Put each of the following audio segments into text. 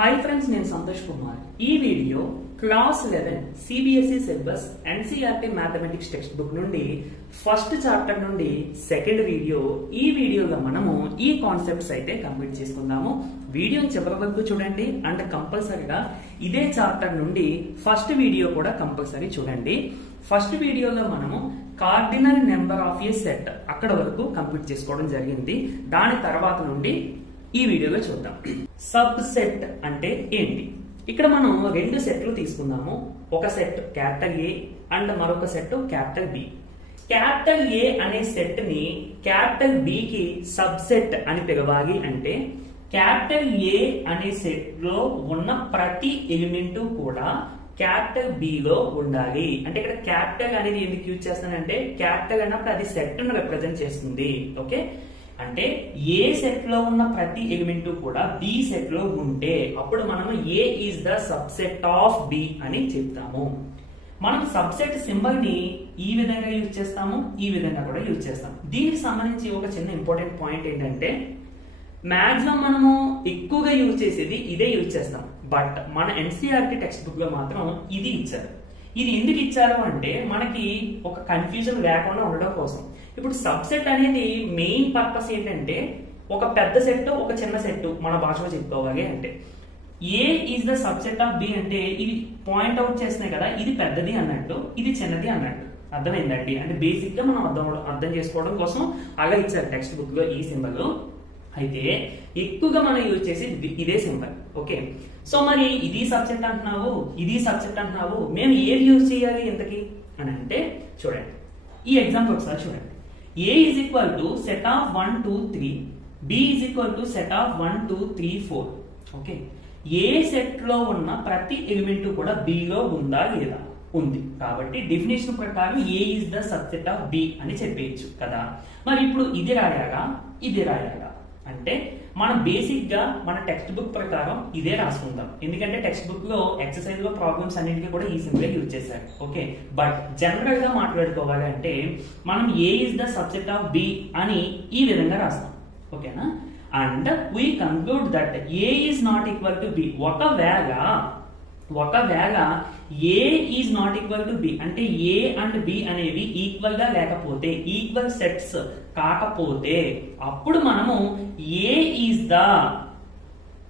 Hi friends, నేను సంతోష్ కుమార్. ఈ video class 11 CBSE syllabus NCERT mathematics text book నుండి first chapter నుండి సెకండ్ వీడియో. ఈ వీడియోలో మనము ఈ కాన్సెప్ట్స్ అయితే కంప్లీట్ చేసుకుందాము. వీడియోని చివరి వరకు చూడండి అండ్ కంపల్సరీగా ఇదే చాప్టర్ నుండి ఫస్ట్ వీడియో కూడా కంపల్సరీ చూడండి. ఫస్ట్ వీడియోలో మనము cardinal number of A set అక్కడ వరకు కంప్లీట్ చేసుకోవడం జరిగింది. దాని తర్వాత నుండి ఈ వీడియోలో చూద్దాం. సబ్ సెట్ అంటే ఏంటి? ఇక్కడ మనం రెండు సెట్లు తీసుకుందాము. ఒక సెట్ క్యాపిటల్ ఏ అండ్ మరొక set capital B. Capital A అనే సెట్ ని క్యాపిటల్ బి కి సబ్ సెట్ అని పిలవాలి అంటే క్యాపిటల్ ఏ అనే సెట్ లో ఉన్న ప్రతి ఎలిమెంట్ కూడా క్యాపిటల్ బి లో ఉండాలి. అంటే ఇక్కడ క్యాపిటల్ అనేది ఎందుకు యూజ్ చేస్తానంటే క్యాపిటల్ అన్నప్పుడు అది సెట్ ను రిప్రజెంట్ చేస్తుంది. ఓకే, అంటే ఏ సెట్ లో ఉన్న ప్రతి ఎలిమెంట్ కూడా బి సెట్ లో ఉంటే అప్పుడు మనము A is the subset of B అని చెప్తాము. మనం సబ్సెట్ సింబల్ ని ఈ విధంగా యూజ్ చేస్తాము, ఈ విధంగా కూడా యూజ్ చేస్తాం. దీనికి సంబంధించి ఒక చిన్న ఇంపార్టెంట్ పాయింట్ ఏంటంటే మాక్సిమం మనము ఎక్కువగా యూజ్ చేసేది ఇదే యూజ్ చేస్తాం. బట్ మన ఎన్సీఈఆర్టీ టెక్స్ట్ బుక్ లో మాత్రం ఇది ఇచ్చారు. ఇది ఎందుకు ఇచ్చారు అంటే మనకి ఒక కన్ఫ్యూజన్ లేకుండా ఉండడం కోసం. ఇప్పుడు సబ్సెట్ అనేది మెయిన్ పర్పస్ ఏంటంటే ఒక పెద్ద సెట్ ఒక చిన్న సెట్ మన భాషలో చెప్పుకోవాలి అంటే A is the subset of B అంటే ఇది పాయింట్ అవుట్ చేస్తున్నాయి కదా, ఇది పెద్దది అన్నట్టు ఇది చిన్నది అన్నట్టు. అర్థమైందండి? అంటే బేసిక్ గా మనం అర్థం చేసుకోవడం కోసం అలా ఇచ్చారు టెక్స్ట్ బుక్ లో ఈ సింబల్. అయితే ఎక్కువగా మనం యూజ్ చేసి ఇదే సింబల్. ఓకే, సో మరి ఇది సబ్సెట్ అంటున్నావు, ఇది సబ్సెట్ అంటున్నావు, మేము ఏది యూజ్ చేయాలి ఇంతకి అని అంటే చూడండి, ఈ ఎగ్జాంపుల్ ఒకసారి చూడండి. A is equal to set of 1, 2, 3. B is equal to set of 1, 2, 3, 4. Okay, A set లో ఉన్న ప్రతి ఎలిమెంట్ కూడా B లో ఉందా లేదా? ఉంది. కాబట్టి డెఫినేషన్ ప్రకారం A is the subset of B అని చెప్పేయచ్చు కదా. మరి ఇప్పుడు ఇది రాయాలా ఇది రాయాలా అంటే మనం బేసిక్ గా మన టెక్స్ట్ బుక్ ప్రకారం ఇదే రాసుకుందాం. ఎందుకంటే టెక్స్ట్ బుక్ లో ఎక్సర్సైజ్ లో ప్రాబ్లమ్స్ అన్నిటికీ కూడా ఈ సింబల్ యూజ్ చేశారు. ఓకే, బట్ జనరల్ గా మాట్లాడుకోవాలి అంటే మనం A is the subset of B అని ఈ విధంగా రాస్తాం. ఓకేనా? And we conclude that A is not equal to B. ఒకవేళ A is not equal to B అంటే ఏ అండ్ బి అనేవి ఈక్వల్ గా లేకపోతే, ఈక్వల్ సెట్స్ కాకపోతే అప్పుడు మనము A is the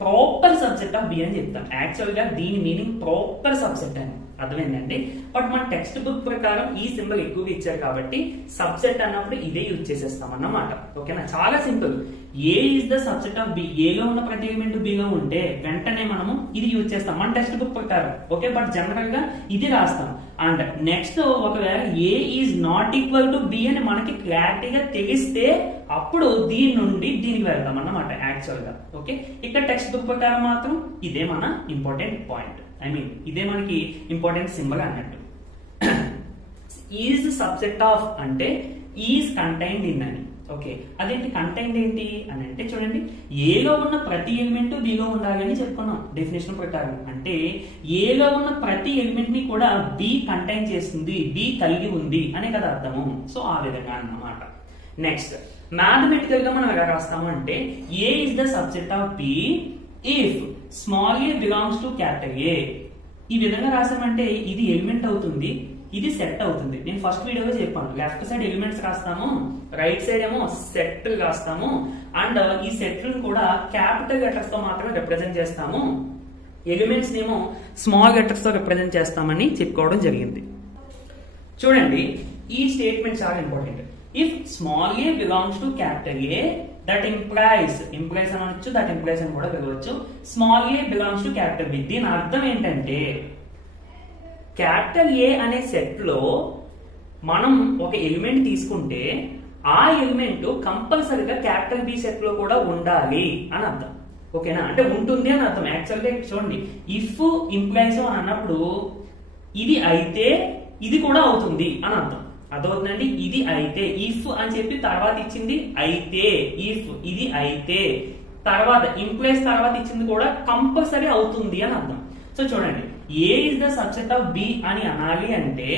proper subset of B అని చెప్తాం. యాక్చువల్ గా దీని మీనింగ్ ప్రాపర్ సబ్సెట్ అని. అర్థమైందండి? బట్ మన టెక్స్ట్ బుక్ ప్రకారం ఈ సింబల్ ఎక్కువగా ఇచ్చారు కాబట్టి సబ్సెట్ అన్నప్పుడు ఇదే యూజ్ చేసేస్తాం అన్నమాట. ఓకేనా? చాలా simple. A is the subset of B. ఏలో ఉన్న ప్రతి ఎలిమెంట్ బిలో ఉంటే వెంటనే మనము ఇది యూజ్ చేస్తాం మన టెక్స్ట్ బుక్ ప్రకారం. ఓకే, బట్ జనరల్ గా ఇది రాస్తాం. అండ్ నెక్స్ట్ ఒకవేళ A is not equal to B అని మనకి క్లారిటీగా తెలిస్తే అప్పుడు దీని నుండి దీనికి వెళ్తాం అన్నమాట యాక్చువల్ గా. ఓకే, ఇక్కడ టెక్స్ట్ బుక్ ప్రకారం మాత్రం ఇదే మన ఇంపార్టెంట్ పాయింట్. ఇదే మనకి ఇంపార్టెంట్ సింబల్ అన్నట్టు. ఈజ్ సబ్సెట్ ఆఫ్ అంటే ఈజ్ కంటైన్డ్ ఇన్ అని. ఓకే, అదేంటి కంటైన్డ్ ఏంటి అని అంటే చూడండి, ఏలో ఉన్న ప్రతి ఎలిమెంట్ బిలో ఉండాలి అని చెప్పుకున్నాం డెఫినేషన్ ప్రకారం. అంటే ఏలో ఉన్న ప్రతి ఎలిమెంట్ ని కూడా బి కంటైన్ చేస్తుంది, బి కలిగి ఉంది అనే కదా అర్థము. సో ఆ విధంగా అన్నమాట. నెక్స్ట్ మ్యాథమెటికల్ గా మనం ఎలా రాస్తాము అంటే A is the subset of B if small A belongs to capital A. ఈ విధంగా రాసామంటే ఇది ఎలిమెంట్ అవుతుంది, ఇది సెట్ అవుతుంది. నేను ఫస్ట్ వీడియోలో చెప్పాను, లెఫ్ట్ సైడ్ ఎలిమెంట్స్ రాస్తాము, రైట్ సైడ్ ఏమో సెట్ రాస్తాము. అండ్ ఈ సెట్ కూడా క్యాపిటల్ లెటర్స్ తో మాత్రమే రిప్రజెంట్ చేస్తాము, ఎలిమెంట్స్ నేమో స్మాల్ లెటర్స్ తో రిప్రజెంట్ చేస్తామని చెప్పుకోవడం జరిగింది. చూడండి, ఈ స్టేట్మెంట్ చాలా important. If small A belongs to capital A that implies అనొచ్చు, దట్ ఇంప్లైస్ అని కూడా పిలవచ్చు, small A belongs to capital B. దీని అర్థం ఏంటంటే క్యాపిటల్ ఏ అనే సెట్ లో మనం ఒక ఎలిమెంట్ తీసుకుంటే ఆ ఎలిమెంట్ కంపల్సరీగా క్యాపిటల్ బి సెట్ లో కూడా ఉండాలి అని అర్థం. ఓకేనా? అంటే ఉంటుంది అని అర్థం. యాక్చువల్ గా చూడండి, ఇఫ్ ఇంప్లైస్ అని అన్నప్పుడు ఇది అయితే ఇది కూడా అవుతుంది అని అర్థం. అర్థమవుతుందండి? ఇది అయితే ఇఫ్ అని చెప్పి తర్వాత ఇచ్చింది అయితే, ఇఫ్ ఇది అయితే తర్వాత ఇంప్లైస్ తర్వాత ఇచ్చింది కూడా కంపల్సరీ అవుతుంది అని అర్థం. సో చూడండి, A is the subset of B అని అనాలి అంటే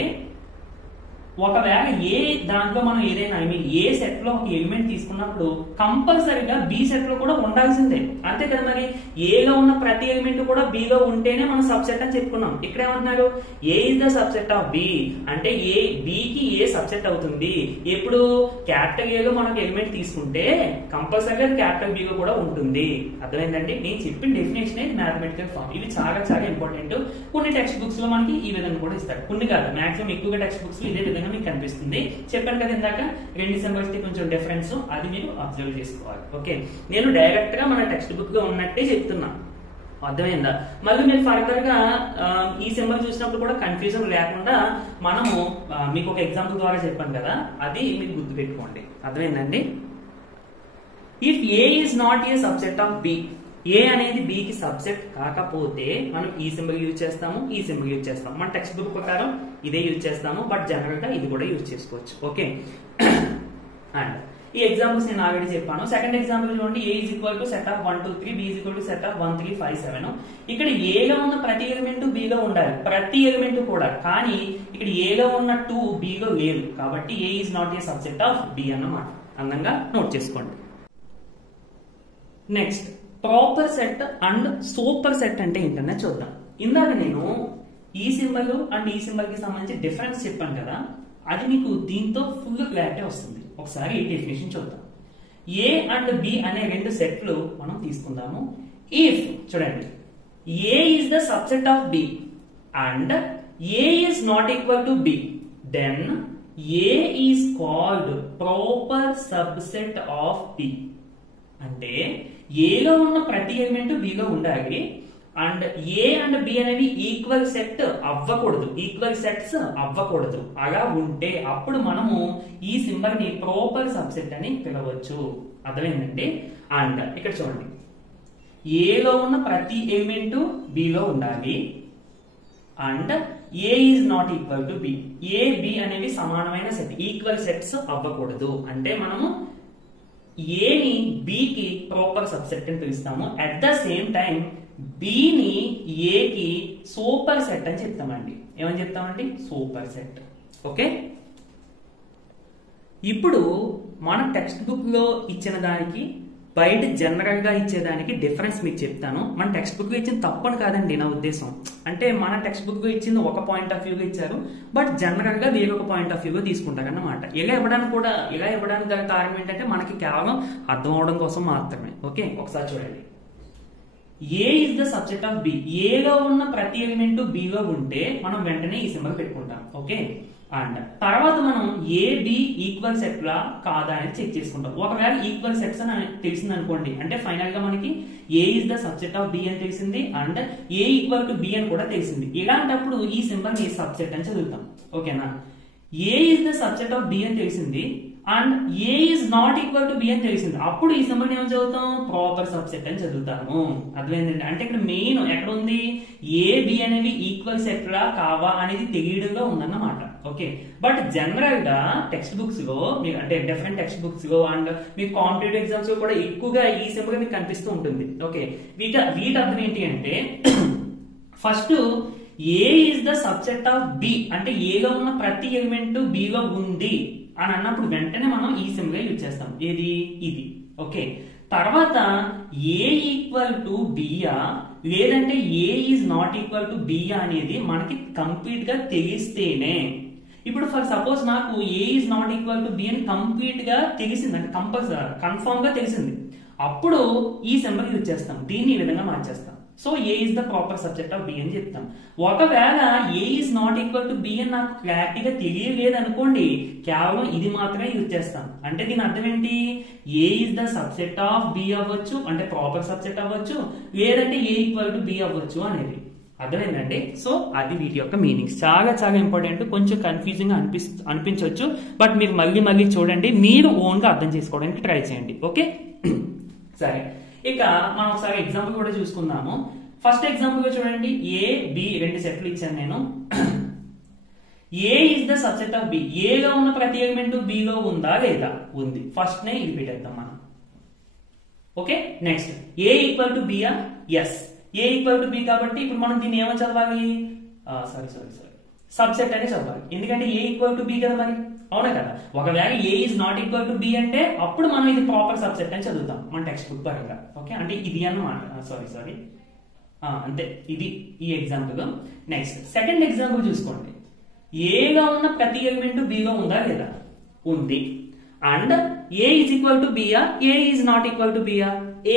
ఒకవేళ ఏ దాంట్లో మనం ఏదైనా ఏ సెట్ లో ఒక ఎలిమెంట్ తీసుకున్నప్పుడు కంపల్సరీగా బి సెట్ లో కూడా ఉండాల్సిందే, అంతే కదా. మరి ఏలో ఉన్న ప్రతి ఎలిమెంట్ కూడా బిలో ఉంటేనే మనం సబ్సెట్ అని చెప్పుకున్నాం. ఇక్కడ ఏమంటున్నారు, A is the subset of B అంటే ఏ బికి ఏ సబ్సెట్ అవుతుంది. ఎప్పుడు క్యాపిటల్ ఏలో మనకు ఎలిమెంట్ తీసుకుంటే కంపల్సరీగా క్యాపిటల్ బిలో కూడా ఉంటుంది. అర్థమైందండి. నేను చెప్పిన డెఫినేషన్ మ్యాథమెటికల్ ఫార్మ్. ఇవి చాలా చాలా ఇంపార్టెంట్. కొన్ని టెక్స్ట్ బుక్స్ లో మనకి ఈ విధంగా కూడా ఇస్తారు, కొన్ని కాదు, మాక్సిమం ఎక్కువగా టెక్స్ట్ బుక్స్ లో ఇదే విధంగా మీకు కనిపిస్తుంది. చెప్పాను కదా ఇందాక రెండు సింబల్స్ కి కొంచెం డిఫరెన్స్, అది మీరు అబ్జర్వ్ చేసుకోవాలి. ఓకే, నేను డైరెక్ట్ గా మన టెక్స్ట్ బుక్ గా ఉన్నట్టే చెప్తున్నా. అర్థమైందా? మళ్ళీ మీరు ఫర్దర్ గా ఈ సింబల్ చూసినప్పుడు కూడా కన్ఫ్యూజన్ లేకుండా మనము మీకు ఒక ఎగ్జాంపుల్ ద్వారా చెప్పాను కదా, అది మీరు గుర్తు పెట్టుకోండి. అర్థమైందండి. If A is not a subset of B, A అనేది బి కి సబ్సెట్ కాకపోతే మనం ఈ సింబల్ యూజ్ చేస్తాము, ఈ సింబల్ యూజ్ చేస్తాము. మన టెక్స్ట్ బుక్ ప్రకారం ఇదే యూజ్ చేస్తాము, బట్ జనరల్ గా ఇది కూడా యూజ్ చేసుకోవచ్చు. ఓకే, అండ్ ఈ ఎగ్జాంపుల్స్ నేను ఆల్రెడీ చెప్పాను. సెకండ్ ఎగ్జాంపుల్ చూడండి, A is equal to set of 1 2 3, B is equal to set of 1 3 5 7. ఇక్కడ ఏలో ఉన్న ప్రతి ఎలిమెంట్ బిలో ఉండాలి, ప్రతి ఎలిమెంట్ కూడా. కానీ ఇక్కడ ఏలో ఉన్న 2 బిలో లేదు, కాబట్టి A is not a subset of B అన్నమాట. అందంగా నోట్ చేసుకోండి. Next, proper set and super set అంటే ఏంటనే చూద్దాం. ఇందాక నేను ఈ సింబల్ అండ్ ఈ సింబల్ కి సంబంధించి డిఫరెన్స్ చెప్పాను కదా, అది మీకు దీంతో ఫుల్ క్లారిటీ వస్తుంది. ఒకసారి ఈ డెఫినేషన్ చూద్దాం. ఏ అండ్ బి అనే రెండు సెట్లు మనం తీసుకుందాము. ఇఫ్ చూడండి, A is the subset of B and A is not equal to B, then A is called proper subset of B. అంటే ఏలో ఉన్న ప్రతి ఎలిమెంట్ బిలో ఉండాలి, అండ్ ఏ అండ్ బి అనేవి ఈక్వల్ సెట్ అవ్వకూడదు, ఈక్వల్ సెట్స్ అవ్వకూడదు. అలా ఉంటే అప్పుడు మనము ఈ సింబల్ ని ప్రాపర్ సబ్సెట్ అని పిలవచ్చు. అర్థమైందండి. అండ్ ఇక్కడ చూడండి, ఏలో ఉన్న ప్రతి ఎలిమెంట్ బిలో ఉండాలి, and A is not equal to B, A B అనేవి సమానమైన సెట్, ఈక్వల్ సెట్స్ అవ్వకూడదు. అంటే మనము ఏని బికి ప్రాపర్ సబ్సెట్ అని పిలుస్తాము. అట్ ద సేమ్ టైం బిని ఏకి సూపర్ సెట్ అని చెప్తామండి. ఏమని చెప్తామండి? Super set. ఓకే, ఇప్పుడు మన టెక్స్ట్ బుక్ లో ఇచ్చిన దానికి బయట జనరల్ గా ఇచ్చేదానికి డిఫరెన్స్ మీకు చెప్తాను. మన టెక్స్ట్ బుక్ లో ఇచ్చింది తప్పని కాదండి నా ఉద్దేశం. అంటే మన టెక్స్ట్ బుక్ లో ఇచ్చింది ఒక పాయింట్ ఆఫ్ వ్యూగా ఇచ్చారు, బట్ జనరల్ గా వేరొక పాయింట్ ఆఫ్ వ్యూగా తీసుకుంటారు అన్నమాట. ఇలా ఇవ్వడానికి గల కారణం ఏంటంటే మనకి కేవలం అర్థం అవడం కోసం మాత్రమే. ఓకే, ఒకసారి చూడండి. A is the subject of B, ఏలో ఉన్న ప్రతి ఎలిమెంట్ బిలో ఉంటే మనం వెంటనే ఈ సింబల్ పెట్టుకుంటాం. ఓకే, అండ్ తర్వాత మనం ఏ బి ఈక్వల్ సెట్ లా కాదా అని చెక్ చేసుకుంటాం. ఒకవేళ ఈక్వల్ సెట్స్ అని తెలిసింది అనుకోండి, అంటే ఫైనల్ గా మనకి A is the subset of B అని తెలిసింది, and A equal to B అని కూడా తెలిసింది. ఇలాంటప్పుడు ఈ సింబల్ ని సబ్సెట్ అని చదువుతాం. ఓకేనా, A is the subset of B అని తెలిసింది, and A is not equal to B అని తెలిసింది. అప్పుడు ఈ సింబల్ ఏమని చదువుతాం? ప్రాపర్ సబ్సెట్ అని చదువుతాము. అర్థమైందండి. అంటే ఇక్కడ మెయిన్ ఎక్కడ ఉంది? ఏ బి అనేవి ఈక్వల్ సెట్ లా కావా అనేది తెలియడంలో ఉందన్నమాట. ఓకే, బట్ జనరల్ గా టెక్స్ట్ బుక్స్ లో మీకు అంటే డిఫరెంట్ టెక్స్ట్ బుక్స్ లో అండ్ మీకు కాంపిటేటివ్ ఎగ్జామ్స్ లో కూడా ఎక్కువగా ఈ సింబల్ మీకు కనిపిస్తూ ఉంటుంది. ఓకే, వీటి అర్థం ఏంటి అంటే first A is the subset of B అంటే ఏలో ఉన్న ప్రతి ఎలిమెంట్ బిలో ఉంది అని అన్నప్పుడు వెంటనే మనం ఈ సింబల్ యూజ్ చేస్తాం. ఏది? ఇది. ఓకే, తర్వాత ఏ ఈక్వల్ టు బియా లేదంటే A is not equal to బియా అనేది మనకి కంప్లీట్ గా తెలిస్తేనే. ఇప్పుడు ఫర్ సపోజ్ నాకు A is not equal to B అని కంప్లీట్ గా తెలిసింది, అంటే కన్ఫర్మ్ గా తెలిసింది, అప్పుడు ఈ సింబల్ యూజ్ చేస్తాం. దీన్ని ఈ విధంగా మార్చేస్తాం. So A is the proper subject of B అని చెప్తాం. ఒకవేళ A is not equal to B అని నాకు క్లారిటీగా తెలియలేదు అనుకోండి, కేవలం ఇది మాత్రమే యూజ్ చేస్తాం. అంటే దీని అర్థం ఏంటి? A is the subject of B అవ్వచ్చు, అంటే ప్రాపర్ సబ్జెక్ట్ అవ్వచ్చు, లేదంటే ఏ ఈక్వల్ టు బి అవ్వచ్చు అనేది. అర్థమైందండి. సో అది వీటి యొక్క మీనింగ్స్. చాలా చాలా ఇంపార్టెంట్. కొంచెం కన్ఫ్యూజింగ్ అనిపించవచ్చు, బట్ మీరు మళ్ళీ చూడండి, మీరు ఓన్ గా అర్థం చేసుకోవడానికి ట్రై చేయండి. ఓకే, సరే. ఇక మనం ఒకసారి ఎగ్జాంపుల్ కూడా చూసుకుందాము. ఫస్ట్ ఎగ్జాంపుల్ చూడండి, ఏ బి రెండు సెట్లు ఇచ్చాను నేను. A is the subset of B, ఏలో ఉన్న ప్రతి ఎలిమెంట్ బిలో ఉందా లేదా? ఉంది. ఫస్ట్ నే ఇది పెట్టేద్దాం మనం. Okay, next A equal to బియా? Yes, A equal to B కాబట్టి ఇప్పుడు మనం దీన్ని ఏమో చదవాలి? సారీ సబ్సెట్ అనే చెప్పాలి, ఎందుకంటే ఏ ఈక్వల్ టు బి కదా మరి, అవునా కదా. ఒకవేళ A is not equal to B అంటే అప్పుడు మనం ఇది ప్రాపర్ సబ్సెట్ అని చదువుతాం మన టెక్స్ట్ బుక్ పరంగా. ఓకే, అంటే ఇది అన్నమాట. సారీ అంతే, ఇది ఈ ఎగ్జాంపుల్. నెక్స్ట్ సెకండ్ ఎగ్జాంపుల్ చూసుకోండి. ఏలో ఉన్న ప్రతి ఎలిమెంట్ బిలో ఉందా లేదా, ఉంది. And A is equal to బియా, A is not equal to బియా,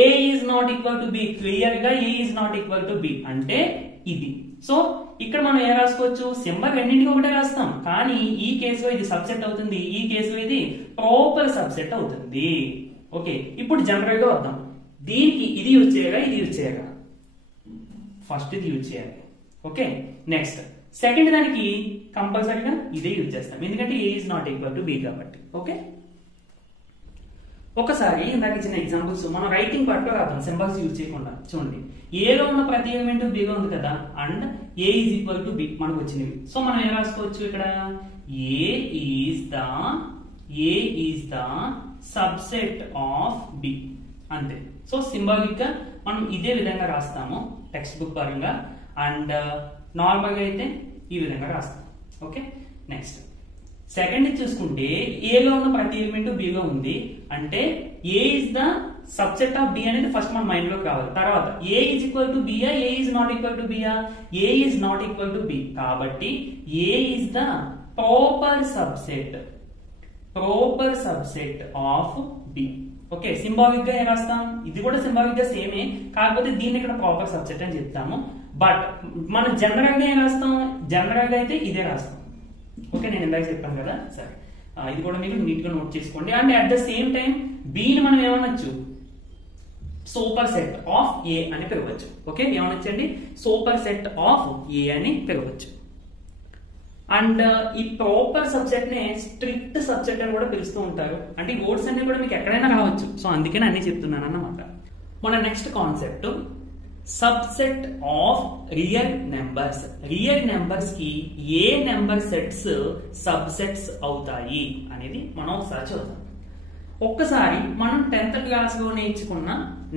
A is not equal to B, clear గా A is not equal to B అంటే ఇది. సో ఇక్కడ మనం ఏ రాసుకోవచ్చు, సింబల్ రెండింటికి ఒకటే రాస్తాం, కానీ ఈ కేసులో ఇది సబ్సెట్ అవుతుంది, ఈ కేసులో ఇది ప్రాపర్ సబ్సెట్ అవుతుంది. ఓకే, ఇప్పుడు జనరల్ గా వద్దాం. దీనికి ఇది యూజ్ చేయగా, ఇది యూజ్ చేయగా, ఫస్ట్ ఇది యూజ్ చేయాలి. ఓకే, నెక్స్ట్ సెకండ్ దానికి కంపల్సరీగా ఇదే యూజ్ చేస్తాం, ఎందుకంటే A is not equal to B కాబట్టి. ఓకే, ఒకసారి ఇందాక ఇచ్చిన ఎగ్జాంపుల్స్ మనం రైటింగ్ పార్ట్ లో రాద్దాం, సింబల్స్ యూజ్ చేయకుండా. చూడండి, ఏలో ఉన్న ప్రతి ఎలిమెంట్ బిలో ఉంది కదా, and A is equal to B మనకు వచ్చినవి. సో మనం ఏం రాసుకోవచ్చు ఇక్కడ, A is the subset of B, అంతే. సో సింబాలిక్ గా మనం ఇదే విధంగా రాస్తాము టెక్స్ట్ బుక్ పరంగా, అండ్ నార్మల్ గా అయితే ఈ విధంగా రాస్తాం. ఓకే, నెక్స్ట్ సెకండ్ చూసుకుంటే ఏలో ఉన్న ప్రతి ఎలిమెంట్ బిలో ఉంది అంటే A is the subset of B అనేది ఫస్ట్ మన మైండ్ లోకి రావాలి. తర్వాత ఏ ఈజ్ ఈక్వల్ టు బియా, A is not equal to బియా, A is not equal to B కాబట్టి A is the proper subset of B. Okay, symbolic గా ఏం రాస్తాం, ఇది కూడా సింబాలిక్ గా సేమే, కాకపోతే దీన్ని ఇక్కడ ప్రాపర్ సబ్సెట్ అని చెప్తాము. బట్ మనం జనరల్ గా ఏం రాస్తాం, జనరల్ గా అయితే ఇదే రాస్తాం. ఓకే, నేను ఇందాక చెప్పాను కదా, సరే ఇది కూడా మీరు నీట్ గా నోట్ చేసుకోండి. And at the same time బిని మనం ఏమనొచ్చు, సూపర్ సెట్ ఆఫ్ ఏ అని పిలవచ్చు. ఓకే, ఏమనొచ్చండి, సూపర్ సెట్ ఆఫ్ ఏ అని పిలవచ్చు. అండ్ ఈ ప్రాపర్ సబ్జెక్ట్ నే స్ట్రిక్ట్ సబ్జెక్ట్ అని కూడా పిలుస్తూ ఉంటారు, అంటే ఈ వర్డ్స్ అన్ని కూడా మీకు ఎక్కడైనా రావచ్చు. సో అందుకని అన్ని చెప్తున్నాను అన్నమాట. మన next concept subset of real numbers. Real numbers కి ఏ నెంబర్ సెట్స్ సబ్సెట్స్ అవుతాయి అనేది మనం ఒకసారి చూద్దాం. ఒక్కసారి మనం 10th క్లాస్ లో నేర్చుకున్న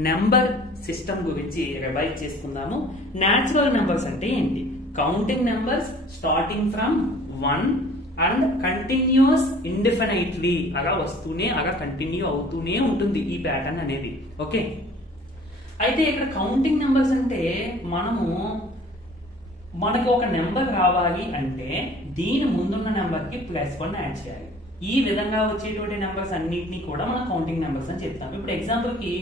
నెంబర్ సిస్టమ్ గురించి రివైజ్ చేసుకుందాము. న్యాచురల్ నెంబర్స్ అంటే ఏంటి, counting numbers starting from 1 and continues indefinitely అలా వస్తూనే అలా కంటిన్యూ అవుతూనే ఉంటుంది ఈ ప్యాటర్న్ అనేది. ఓకే, అయితే ఇక్కడ కౌంటింగ్ నెంబర్స్ అంటే మనకి ఒక నెంబర్ రావాలి అంటే దీని ముందున్న నెంబర్ కి +1 యాడ్ చేయాలి. ఈ విధంగా వచ్చేటువంటి నెంబర్స్ అన్నిటినీ కూడా మనం కౌంటింగ్ నెంబర్స్ అని చెప్తాం. ఇప్పుడు ఎగ్జాంపుల్ కి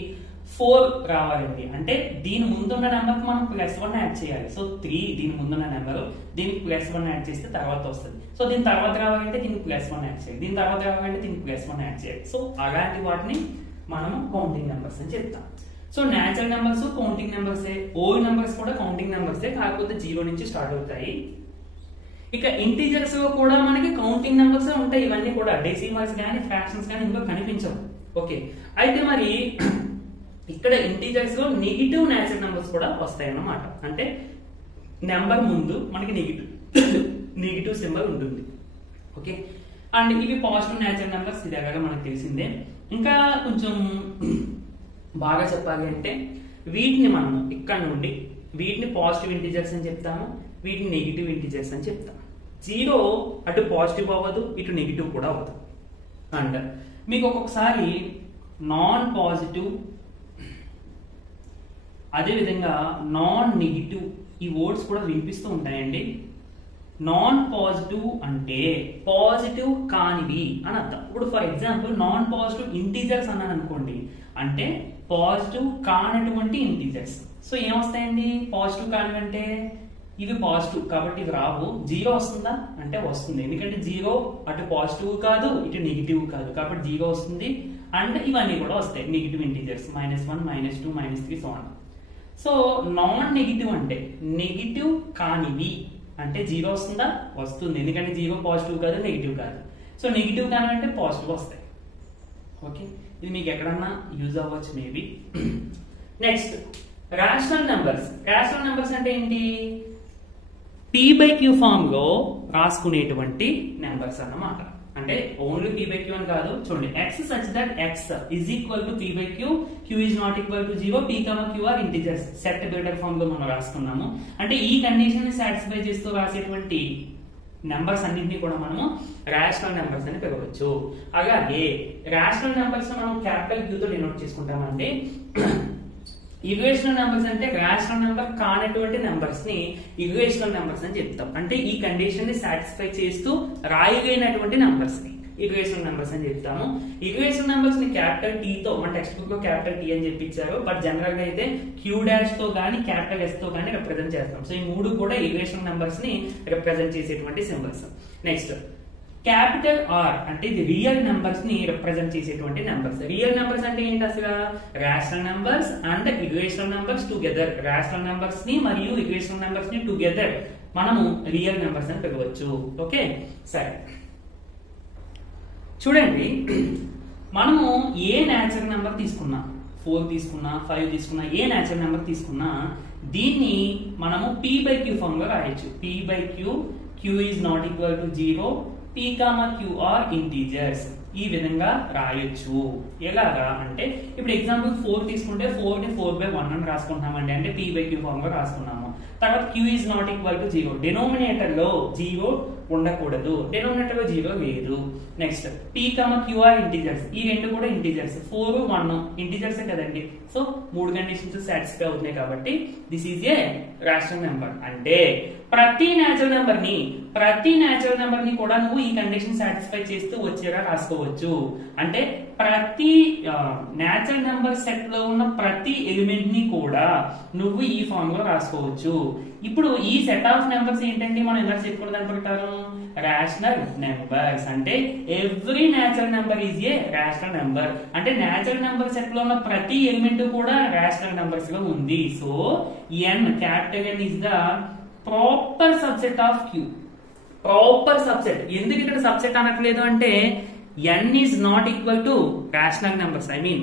4 రావాలండి అంటే దీని ముందున్న నెంబర్ కి మనం +1 యాడ్ చేయాలి. సో 3 దీని ముందున్న నెంబర్, దీనికి +1 యాడ్ చేస్తే తర్వాత వస్తుంది. సో దీని తర్వాత రావాలంటే దీనికి +1 యాడ్ చేయాలి, దీని తర్వాత రావాలంటే దీనికి +1 యాడ్ చేయాలి. సో అలాంటి వాటిని మనం కౌంటింగ్ నెంబర్స్ అని చెప్తాం. సో న్యాచురల్ నెంబర్స్ కౌంటింగ్ నెంబర్సే, ఓల్డ్ నెంబర్స్ కూడా కౌంటింగ్ నెంబర్సే, కాకపోతే 0 నుంచి స్టార్ట్ అవుతాయి. ఇక ఇంటీజర్స్ లో కూడా మనకి కౌంటింగ్ నెంబర్స్ ఉంటాయి. ఇవన్నీ కూడా డెసిమల్స్ కానీ ఫ్రాక్షన్స్ కానీ ఇందులో కనిపించవు. ఓకే, అయితే మరి ఇక్కడ ఇంటీజర్స్ లో నెగిటివ్ న్యాచురల్ నెంబర్స్ కూడా వస్తాయి అన్నమాట. అంటే నెంబర్ ముందు మనకి నెగిటివ్ సింబల్ ఉంటుంది. ఓకే, అండ్ ఇవి పాజిటివ్ న్యాచురల్ నెంబర్స్, ఇది ఎలాగా మనకు తెలిసిందే. ఇంకా కొంచెం బాగా చెప్పాలి అంటే వీటిని మనము ఇక్కడ నుండి వీటిని పాజిటివ్ ఇంటీజర్స్ అని చెప్తాము, వీటిని నెగిటివ్ ఇంటీజర్స్ అని చెప్తాం. 0 అటు పాజిటివ్ అవ్వదు, ఇటు నెగిటివ్ కూడా అవ్వదు. అండ్ మీకు ఒక్కొక్కసారి నాన్ పాజిటివ్ అదేవిధంగా నాన్ నెగిటివ్ ఈ వర్డ్స్ కూడా వినిపిస్తూ ఉంటాయండి. నాన్ పాజిటివ్ అంటే పాజిటివ్ కానివి అని అర్థం. ఇప్పుడు for example non positive integers అన్నాను అనుకోండి, అంటే పాజిటివ్ కానటువంటి ఇంటీజర్స్. సో ఏమొస్తాయండి, పాజిటివ్ కానివంటే ఇవి పాజిటివ్ కాబట్టి ఇవి రావు. 0 వస్తుందా అంటే వస్తుంది, ఎందుకంటే 0 అటు పాజిటివ్ కాదు ఇటు నెగిటివ్ కాదు కాబట్టి 0 వస్తుంది. అండ్ ఇవన్నీ కూడా వస్తాయి negative integers, -1 -2 -3 so on. So non negative అంటే నెగిటివ్ కానివి అంటే 0 వస్తుందా, వస్తుంది, ఎందుకంటే 0 పాజిటివ్ కాదు నెగిటివ్ కాదు. సో నెగిటివ్ కానివంటే పాజిటివ్ వస్తాయి. ఓకే, ఇది మీకు ఎక్కడన్నా యూజ్ అవ్వచ్చు maybe. Next rational numbers. Rational numbers అంటే ఏంటి, p/q ఫామ్ లో రాసుకునేటువంటి నెంబర్స్ అన్నమాట. అంటే ఓన్లీ p/q అని కాదు, చూడండి x such that x is equal to p/q, q is not equal to 0, p, q are integers. Set builder form లో మనం రాసుకున్నాము. అంటే ఈ కండిషన్ ని సాటిస్ఫై చేస్తూ రాసేటువంటి నెంబర్స్ అన్నింటినీ కూడా మనము రేషనల్ నెంబర్స్ అని పిలవచ్చు. అలాగే రేషనల్ నెంబర్స్ మనం క్యాపిటల్ Q తో డినోట్ చేసుకుంటామండి. ఇర్రేషనల్ నెంబర్స్ అంటే రేషనల్ నెంబర్ కానటువంటి నెంబర్స్ ని ఇర్రేషనల్ నెంబర్స్ అని చెప్తాం. అంటే ఈ కండిషన్ ని సాటిస్ఫై చేస్తూ రాయలేనటువంటి నెంబర్స్ ని ఇర్రేషనల్ నెంబర్స్ అని చెప్తాము. ఇర్రేషనల్ నెంబర్స్ ని క్యాపిటల్ T తో మన టెక్స్ట్ బుక్ లో క్యాపిటల్ T అని చెప్పించారు. బట్ జనరల్ గా అయితే Q' తో గానీ క్యాపిటల్ S తో గానీ రిప్రజెంట్ చేస్తాం. సో ఈ మూడు కూడా ఇర్రేషనల్ నెంబర్స్ ని రిప్రజెంట్ చేసేటువంటి సింబల్స్. నెక్స్ట్ క్యాపిటల్ R అంటే ఇది రియల్ నెంబర్స్ ని రిప్రజెంట్ చేసేటువంటి నెంబర్స్. రియల్ నెంబర్స్ అంటే ఏంటి అసలు? Rational numbers and irrational numbers together. Rational numbers ని మరియు ఇర్రేషనల్ నెంబర్స్ ని టుగెదర్ మనము రియల్ నెంబర్స్ అని పిలవచ్చు. ఓకే, సరే చూడండి, మనము ఏ న్యాచురల్ నెంబర్ తీసుకున్నా, 4 తీసుకున్నా 5 తీసుకున్నా, ఏ న్యాచురల్ నెంబర్ తీసుకున్నా దీన్ని మనము P/Q ఫామ్ లో రాయొచ్చు. P/Q, Q is not equal to 0, P, Q are integers. ఈ విధంగా రాయొచ్చు. ఎలాగా అంటే ఇప్పుడు ఎగ్జాంపుల్ 4 తీసుకుంటే 4 ని 4/1 అని రాసుకుంటున్నామండి. అంటే P/Q ఫామ్ లో రాసుకున్నాము. తర్వాత Q is not equal to 0. Denominator లో 0 ఉండకూడదు, డినోమినేటర్ లో 0 లేదు. Next P, Q are integers. ఈ రెండు కూడా ఇంటీజర్స్. 4, 1 ఇంటీజర్స్ కదండి. సో 3 కండిషన్స్ సాటిస్ఫై అవుతున్నాయి కాబట్టి this is a rational number. అంటే ప్రతి న్యాచురల్ నెంబర్ ని కూడా నువ్వు ఈ కండిషన్ సాటిస్ఫై చేస్తూ వచ్చేలా రాసుకోవచ్చు. అంటే ప్రతి న్యాచురల్ నెంబర్ సెట్ లో ఉన్న ప్రతి ఎలిమెంట్ ని కూడా నువ్వు ఈ ఫామ్ లో రాసుకోవచ్చు. ఇప్పుడు ఈ సెట్ ఆఫ్ నెంబర్స్ ఏంటంటే మనం ఎలా చెప్పుకున్న దాని ప్రకారం రేషనల్ నెంబర్స్. అంటే every natural number is a rational number. అంటే న్యాచురల్ నెంబర్ సెట్ లో ఉన్న ప్రతి ఎలిమెంట్ కూడా రేషనల్ నెంబర్స్ లో ఉంది. So N, capital N is the proper subset of Q. Proper subset. ఎందుకు ఇక్కడ సబ్సెట్ అనట్లేదు అంటే n is not equal to rational numbers. I mean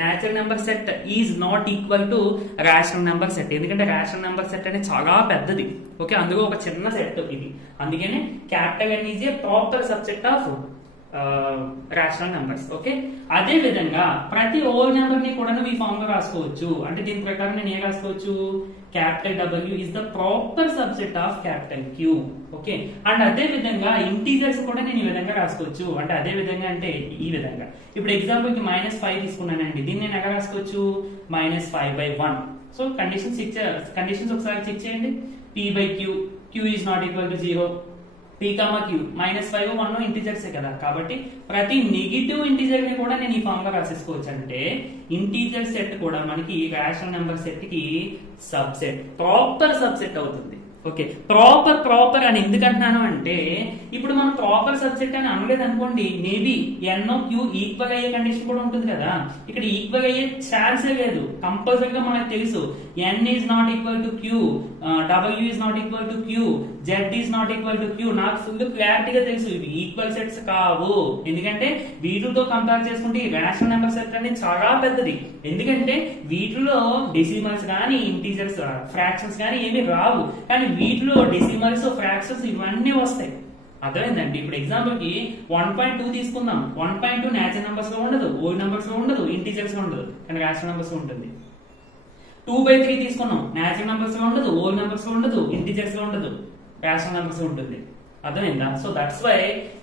natural number set is not equal to rational number set. ఎందుకంటే rational number set అనేది చాలా పెద్దది. Okay, అందులో ఒక చిన్న సెట్ ఇది. అందుకనే capital N is a proper subset of rational numbers. Okay, అదే విధంగా ప్రతి హోల్ నెంబర్ ని కూడా నువ్వు ఈ ఫామ్ లో రాసుకోవచ్చు. అంటే దీని ప్రకారం నేను ఏం రాసుకోవచ్చు? Capital W is the proper subset of capital Q. Okay, and అదే విధంగా ఇంటీజర్స్ కూడా నేను ఈ విధంగా రాసుకోవచ్చు. అంటే అదే విధంగా అంటే ఈ విధంగా. ఇప్పుడు ఎగ్జాంపుల్ కి -5 తీసుకున్నానండి. దీన్ని నేను ఎలా రాసుకోవచ్చు? -5/1. సో కండిషన్స్ ఒకసారి చెక్ చేయండి. P/Q, Q is not equal to 0. P, Q -5, 1 ఇంటీజర్సే కదా. కాబట్టి ప్రతి నెగిటివ్ ఇంటీజర్ ని కూడా నేను ఈ ఫామ్ లో రాసేసుకోవచ్చు. అంటే ఇంటీజర్ సెట్ కూడా మనకి రేషనల్ నెంబర్ సెట్ కి సబ్సెట్, ప్రాపర్ సబ్సెట్ అవుతుంది. ఓకే, ప్రాపర్ అని ఎందుకంటున్నాను అంటే ఇప్పుడు మనం ప్రాపర్ సబ్సెట్ అని అనలేదు అనుకోండి, మేబీ ఎన్ క్యూ ఈక్వల్ అయ్యే కండిషన్ కూడా ఉంటుంది కదా. ఇక్కడ ఈక్వల్ అయ్యే ఛాన్సే లేదు. కంపల్సరీగా మనకు తెలుసు n is not equal to q, w is not equal to q, z is not equal to q. నాకు ఫుల్ క్లారిటీగా తెలుసు ఇవి ఈక్వల్ సెట్స్ కావు. ఎందుకంటే వీటితో కంపేర్ చేసుకుంటే ఈ రేషనల్ నెంబర్ సెట్ అనేది చాలా పెద్దది. ఎందుకంటే వీటిలో డెసిమల్స్ కానీ ఇంటీజర్స్ ఫ్రాక్షన్స్ కానీ ఏమీ రావు. కానీ వీటిలో డెసిమల్స్ ఫ్రాక్షన్స్ ఇవన్నీ వస్తాయి. అర్థమైందండి. ఇప్పుడు ఎగ్జాంపుల్ కి 1.2 తీసుకుందాం. 1.2 న్యాచురల్ నెంబర్స్ లో ఉండదు, హోల్ నెంబర్స్ లో ఉండదు, ఇంటీజర్స్ లో ఉండదు, కానీ రేషనల్ నెంబర్స్ లో ఉంటుంది. 2/3 తీసుకున్నాం. న్యాచురల్ నెంబర్స్ లో ఉండదు, హోల్ నెంబర్స్ లో ఉండదు, ఇంటీజర్స్ లో ఉండదు, రేషనల్ నెంబర్స్ లో ఉంటుంది. అర్థమైందా? So that's why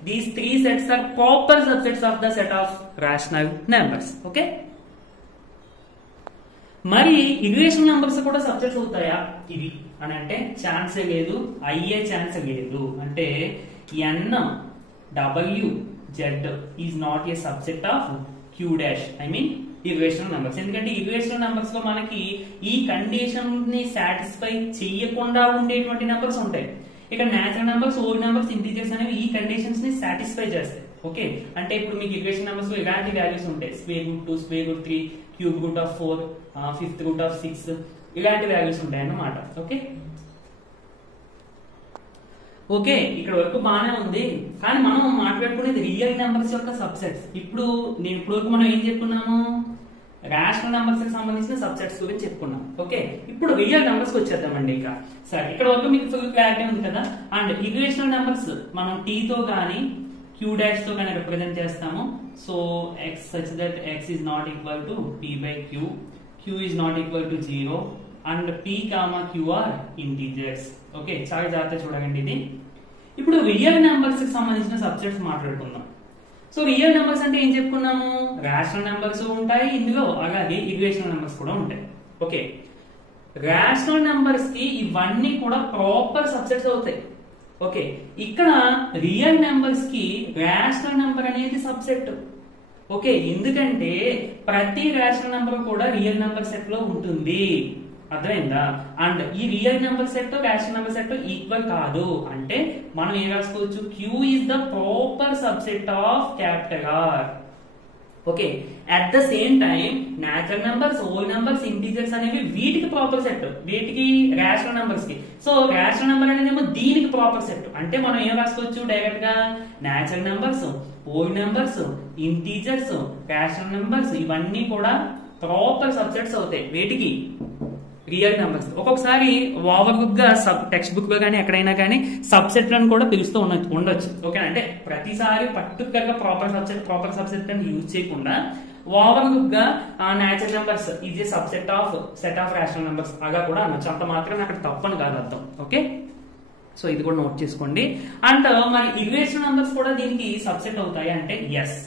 these 3 sets are proper subsets of the set of rational numbers. Okay, మరి ఇర్రేషనల్ నెంబర్స్ కూడా సబ్సెట్స్ అవుతాయా ఇవి అని అంటే ఛాన్సే లేదు, అయ్యే ఛాన్స్ లేదు. అంటే n, w, z is not a subset of q dash. I mean irrational numbers. ఎందుకంటే ఇర్రేషనల్ నెంబర్స్ లో మనకి ఈ కండిషన్ ని సాటిస్ఫై చెయ్యకుండా ఉండేటువంటి నెంబర్స్ ఉంటాయి. ఇక్కడ natural numbers, whole numbers, integers అనేవి ఈ కండిషన్స్ ని సాటిస్ఫై చేస్తాయి. ఓకే, అంటే ఇప్పుడు మీకు ఇర్రేషనల్ నెంబర్స్ లో ఇలాంటి వాల్యూస్ ఉంటాయి. √2, √3, cube root of 4, fifth root of 6 ఇలాంటి వాల్యూస్ ఉంటాయి అన్నమాట. ఓకే ఓకే, ఇక్కడ వరకు బాగానే ఉంది. కానీ మనం మాట్లాడుకునేది రియల్ నెంబర్స్ యొక్క సబ్సెట్స్. ఇప్పుడు వరకు మనం ఏం చెప్పుకున్నాము? రేషనల్ నెంబర్స్ కి సంబంధించిన సబ్సెట్స్ గురించి చెప్పుకున్నాం. ఓకే, ఇప్పుడు రియల్ నెంబర్స్ కి వచ్చేద్దామండి. ఇక సరే, ఇక్కడ వరకు మీకు ఫుల్ క్లారిటీ ఉంది కదా. అండ్ ఇర్రేషనల్ నెంబర్స్ మనం టీ తో గానీ q డాష్ తో గానీ రిప్రజెంట్ చేస్తాము. So x such that x is not equal to p/q, q is not equal to 0 and p, q are integers. Okay, చాలా జాగ్రత్తగా చూడండి. ఇది ఇప్పుడు రియల్ నెంబర్స్ కి సంబంధించిన సబ్సెట్స్ మాట్లాడుకుందాం. సో రియల్ నెంబర్స్ అంటే ఏం చెప్పుకున్నాము, రేషనల్ నెంబర్స్ ఉంటాయి ఇందులో, అలాగే ఇర్రేషనల్ నెంబర్స్ కూడా ఉంటాయి. ఓకే, రేషనల్ నెంబర్స్ కి ఇవన్నీ కూడా ప్రాపర్ సబ్సెట్స్ అవుతాయి. ఓకే, ఇక్కడ రియల్ నెంబర్స్ కి రేషనల్ నెంబర్ అనేది సబ్సెట్. ఓకే, ఎందుకంటే ప్రతి రేషనల్ నెంబర్ కూడా రియల్ నెంబర్ సెట్ లో ఉంటుంది. అర్థమైందా? అండ్ ఈ real number set rational number set equal కాదు అంటే మనం ఏం రాసుకోవచ్చు, Q is the proper subset of capital R. Okay, at the same time natural numbers, whole numbers, integers అనేవి వీటికి ప్రాపర్ సెట్, వీటికి రేషనల్ నెంబర్స్ కి. సో రేషనల్ నెంబర్ అనేది ఏమో దీనికి ప్రాపర్ సెట్ అంటే మనం ఏం రాసుకోవచ్చు డైరెక్ట్ గా, natural numbers, whole numbers, integers, rational numbers ఇవన్నీ కూడా ప్రాపర్ సబ్సెట్స్ అవుతాయి వీటికి, రియల్ నెంబర్స్. ఒక్కొక్కసారి ఓవర్లుక్ గా టెక్స్ట్ బుక్ లో కానీ ఎక్కడైనా కానీ సబ్సెట్ లను కూడా పిలుస్తూ ఉండొచ్చు. ఓకే, అంటే ప్రతిసారి పర్టికులర్ గా ప్రాపర్ సబ్సెట్ అని యూజ్ చేయకుండా ఓవర్లుక్ గా natural numbers is a subset of set of rational numbers అలా కూడా అనొచ్చు. అంత మాత్రమే అక్కడ తప్పని కాదు అర్థం. ఓకే, సో ఇది కూడా నోట్ చేసుకోండి. అండ్ మరి ఇర్రేషనల్ నెంబర్స్ కూడా దీనికి సబ్సెట్ అవుతాయి అంటే yes,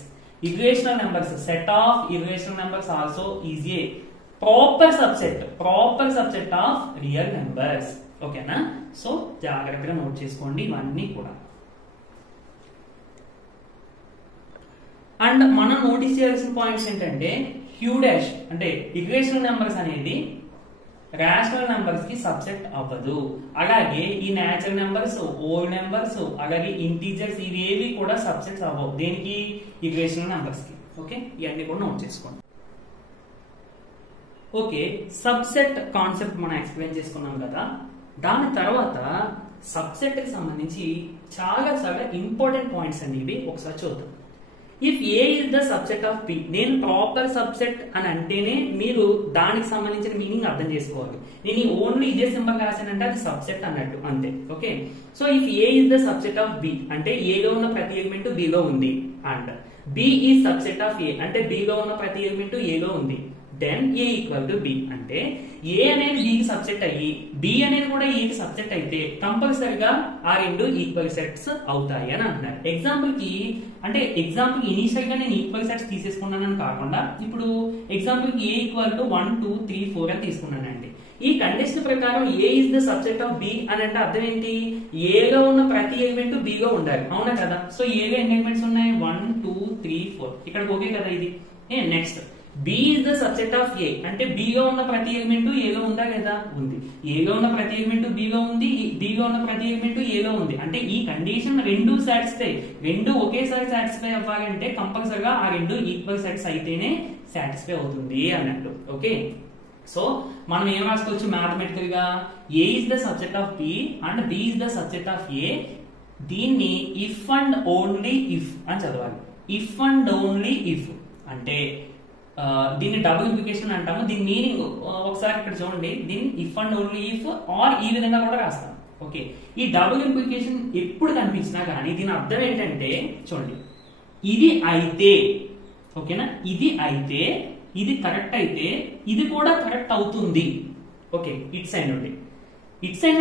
irrational numbers, set of irrational numbers also is a proper subset of real numbers. ఓకేనా? సో జాగ్రత్తగా నోట్ చేసుకోండి ఇవన్నీ కూడా. అండ్ మనం నోటీస్ చేయాల్సిన పాయింట్స్ ఏంటంటే Q డాష్ అంటే ఇర్రేషనల్ నెంబర్స్ అనేది రేషనల్ నెంబర్స్ కి సబ్సెట్ అవ్వదు. అలాగే ఈ నేచురల్ నెంబర్స్, హోల్ నెంబర్స్, అలాగే ఇంటీజర్స్ ఇవేవి కూడా సబ్సెట్స్ అవ్వవు దేనికి, ఇర్రేషనల్ నెంబర్స్ కి. ఓకే, ఇవన్నీ కూడా నోట్ చేసుకోండి. ఓకే, సబ్సెట్ కాన్సెప్ట్ మనం ఎక్స్ప్లెయిన్ చేసుకున్నాం కదా. దాని తర్వాత సబ్సెట్ కి సంబంధించి చాలా ఇంపార్టెంట్ పాయింట్స్ అండి ఇవి, ఒకసారి చూద్దాం. If A is the subset of B, నేను ప్రాపర్ సబ్సెట్ అని అంటేనే మీరు దానికి సంబంధించిన మీనింగ్ అర్థం చేసుకోవాలి. నేను ఓన్లీ ఇదే సింబల్ రాశానంటే అది సబ్సెట్ అన్నట్టు అంతే. Okay, so if A is the subset of B అంటే ఏలో ఉన్న ప్రతి ఎలిమెంట్ బిలో ఉంది, and B is subset of A అంటే బిలో ఉన్న ప్రతి ఎలిమెంట్ ఏలో ఉంది, then A equal to B అంటే ఏ అనేది బికి సబ్సెట్ అయ్యి బి అనేది కూడా ఏకి సబ్సెట్ అయితే కంపల్సరిగా ఆ రెండు ఈక్వల్ సెట్స్ అవుతాయి అని అంటున్నారు. ఎగ్జాంపుల్ ఇనీషియల్ గా నేను ఈక్వల్ సెట్స్ తీసేసుకున్నానని కాకుండా ఇప్పుడు ఎగ్జాంపుల్ కి ఏ ఈక్వల్ టు 1 2 3 4 అని తీసుకున్నానండి. ఈ కండిషన్ ప్రకారం A is the subset of B అని అంటే అర్థం ఏంటి, ఏలో ఉన్న ప్రతి ఎలిమెంట్ బిలో ఉండాలి, అవునా కదా? సో ఏలో ఎన్ని ఎలిమెంట్స్ ఉన్నాయి, 1 2 3 4, ఇక్కడ ఓకే కదా ఇది. Next B is the subset of A అంటే B లో ఉన్న ప్రతి ఎలిమెంట్ A లో ఉందా లేదా, ఉంది. A లో ఉన్న ప్రతి ఎలిమెంట్ B లో ఉంది, B లో ఉన్న ప్రతి ఎలిమెంట్ A లో ఉంది. అంటే ఈ కండిషన్ రెండు సాటిస్ఫై, రెండు ఒకేసారి సాటిస్ఫై అవ్వాలంటే కంపల్సరిగా ఆ రెండు ఈక్వల్ సెట్స్ అయితేనే సాటిస్ఫై అవుతుంది అన్నట్టు. ఓకే, సో మనం ఏం రాసుకోవచ్చు మ్యాథమెటికల్ గా, A is the subset of B and B is the subset of A. దీన్ని ఇఫ్ అండ్ ఓన్లీ ఇఫ్ అని చదవాలి. ఇఫ్ అండ్ ఓన్లీ ఇఫ్ అంటే దీన్ని డబుల్ ఇంప్లికేషన్ అంటాము. దీని మీనింగ్ ఒకసారి ఇక్కడ చూడండి, దీన్ని if and only if or ఈ విధంగా కూడా రాస్తాం. ఓకే, ఈ డబుల్ ఇంప్లికేషన్ ఎప్పుడు కనిపించినా కానీ దీని అర్థం ఏంటంటే చూడండి, ఇది అయితే ఓకేనా, ఇది అయితే ఇది కరెక్ట్ అయితే ఇది కూడా కరెక్ట్ అవుతుంది. ఓకే, ఇట్ సైడ్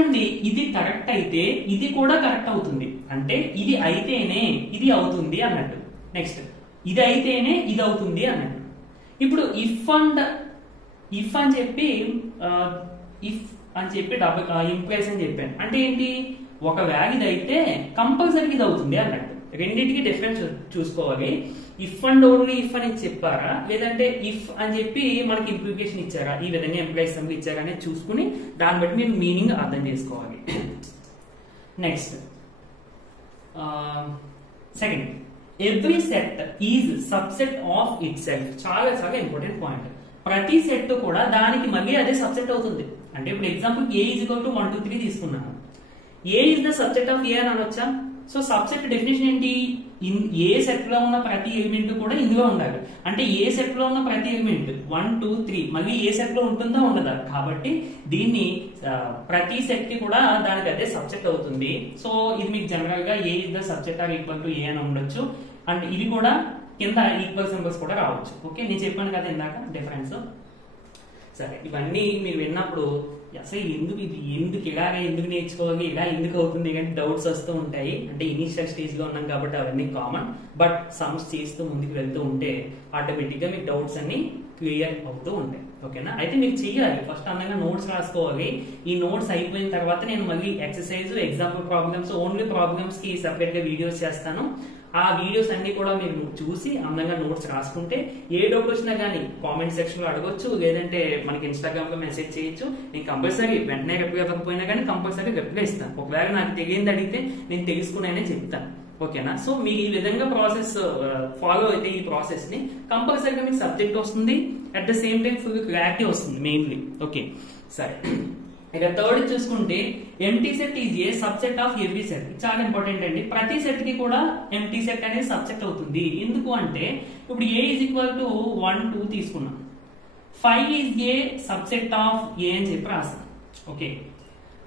నుండి ఇది కరెక్ట్ అయితే ఇది కూడా కరెక్ట్ అవుతుంది అంటే ఇది అయితేనే ఇది అవుతుంది అన్నట్టు. నెక్స్ట్ ఇది అయితేనే ఇది అవుతుంది అన్నట్టు. ఇప్పుడు ఇఫ్ అని చెప్పి డబుల్ ఇంప్లైస్ అని చెప్పాను అంటే ఏంటి, ఒకవేళ ఇది అయితే కంపల్సరీ ఇది అవుతుంది అన్నట్టు. రెండింటికి డిఫరెన్స్ చూసుకోవాలి. ఇఫ్ అండ్ ఓన్లీ ఇఫ్ అని చెప్పారా లేదంటే ఇఫ్ అని చెప్పి మనకి ఇంప్లికేషన్ ఇచ్చారా, ఈ విధంగా ఎంప్లాయిస్ ఇచ్చారా అనేది చూసుకుని దాన్ని బట్టి మీరు మీనింగ్ అర్థం చేసుకోవాలి. Next second, every set is subset of it self. చాలా ఇంపార్టెంట్ పాయింట్. ప్రతి సెట్ కూడా దానికి మళ్ళీ అదే సబ్సెట్ అవుతుంది. అంటే ఇప్పుడు example A is equal to 1 2 3 తీసుకున్నాను. ఏ is the subset of A అని అనొచ్చా? సో సబ్సెట్ డెఫినేషన్ ఏంటి, ఏ సెట్ లో ఉన్న ప్రతి ఎలిమెంట్ కూడా ఇందులో ఉండాలి. అంటే ఏ సెట్ లో ఉన్న ప్రతి ఎలిమెంట్ 1 2 3 మళ్ళీ ఏ సెట్ లో ఉంటుందా ఉండదా, కాబట్టి దీన్ని ప్రతి సెట్ కి కూడా దానికి అదే సబ్సెట్ అవుతుంది. సో ఇది మీకు జనరల్ గా A is the subset or equal to A అని ఉండొచ్చు. అండ్ ఇది కూడా కింద ఈక్వల్ సింబల్స్ కూడా రావచ్చు. ఓకే, నేను చెప్పాను కదా ఇందాక డిఫరెన్స్. సరే, ఇవన్నీ మీరు విన్నప్పుడు అసలు ఎందుకు ఇలాగా ఎందుకు నేర్చుకోవాలి, ఇలా ఎందుకు అవుతుంది కానీ డౌట్స్ వస్తూ ఉంటాయి. అంటే ఇనిషియల్ స్టేజ్ లో ఉన్నాం కాబట్టి అవన్నీ కామన్. బట్ సమ్స్ చేస్తూ ముందుకు వెళ్తూ ఉంటే ఆటోమేటిక్ గా మీ డౌట్స్ అన్ని క్లియర్ అవుతూ ఉంటాయి. ఓకేనా? అయితే మీరు చెయ్యాలి, ఫస్ట్ అందంగా నోట్స్ రాసుకోవాలి. ఈ నోట్స్ అయిపోయిన తర్వాత నేను మళ్ళీ exercise, example problems, only problems కి సెపరేట్ గా వీడియోస్ చేస్తాను. ఆ వీడియోస్ అన్ని కూడా మీరు చూసి అందంగా నోట్స్ రాసుకుంటే ఏ డౌట్ వచ్చినా కానీ కామెంట్ సెక్షన్ లో అడగొచ్చు, లేదంటే మనకి ఇన్స్టాగ్రామ్ లో మెసేజ్ చేయొచ్చు. నేను కంపల్సరీ వెంటనే రిప్లై ఇవ్వకపోయినా కానీ కంపల్సరీ రిప్లై ఇస్తాను. ఒకవేళ నాకు తెలియదు అడిగితే నేను తెలుసుకున్నానే చెప్తాను. ఓకేనా? సో మీరు ఈ విధంగా ప్రాసెస్ ఫాలో అయితే ఈ ప్రాసెస్ ని కంపల్సరీగా మీకు సబ్జెక్ట్ వస్తుంది, at the same time full clarity వస్తుంది మెయిన్లీ. ఓకే, సరే. ఇక థర్డ్ చూసుకుంటే empty set is a subset of every set. చాలా ఇంపార్టెంట్ అండి. ప్రతి సెట్ కి కూడా ఎంటీ సెట్ అనేది సబ్సెట్ అవుతుంది. ఎందుకు అంటే ఇప్పుడు ఏ ఈజ్ ఈక్వల్ టు 1 2 తీసుకున్నాం, 5 is a subset of A అని చెప్పి రాస్తాం. ఓకే,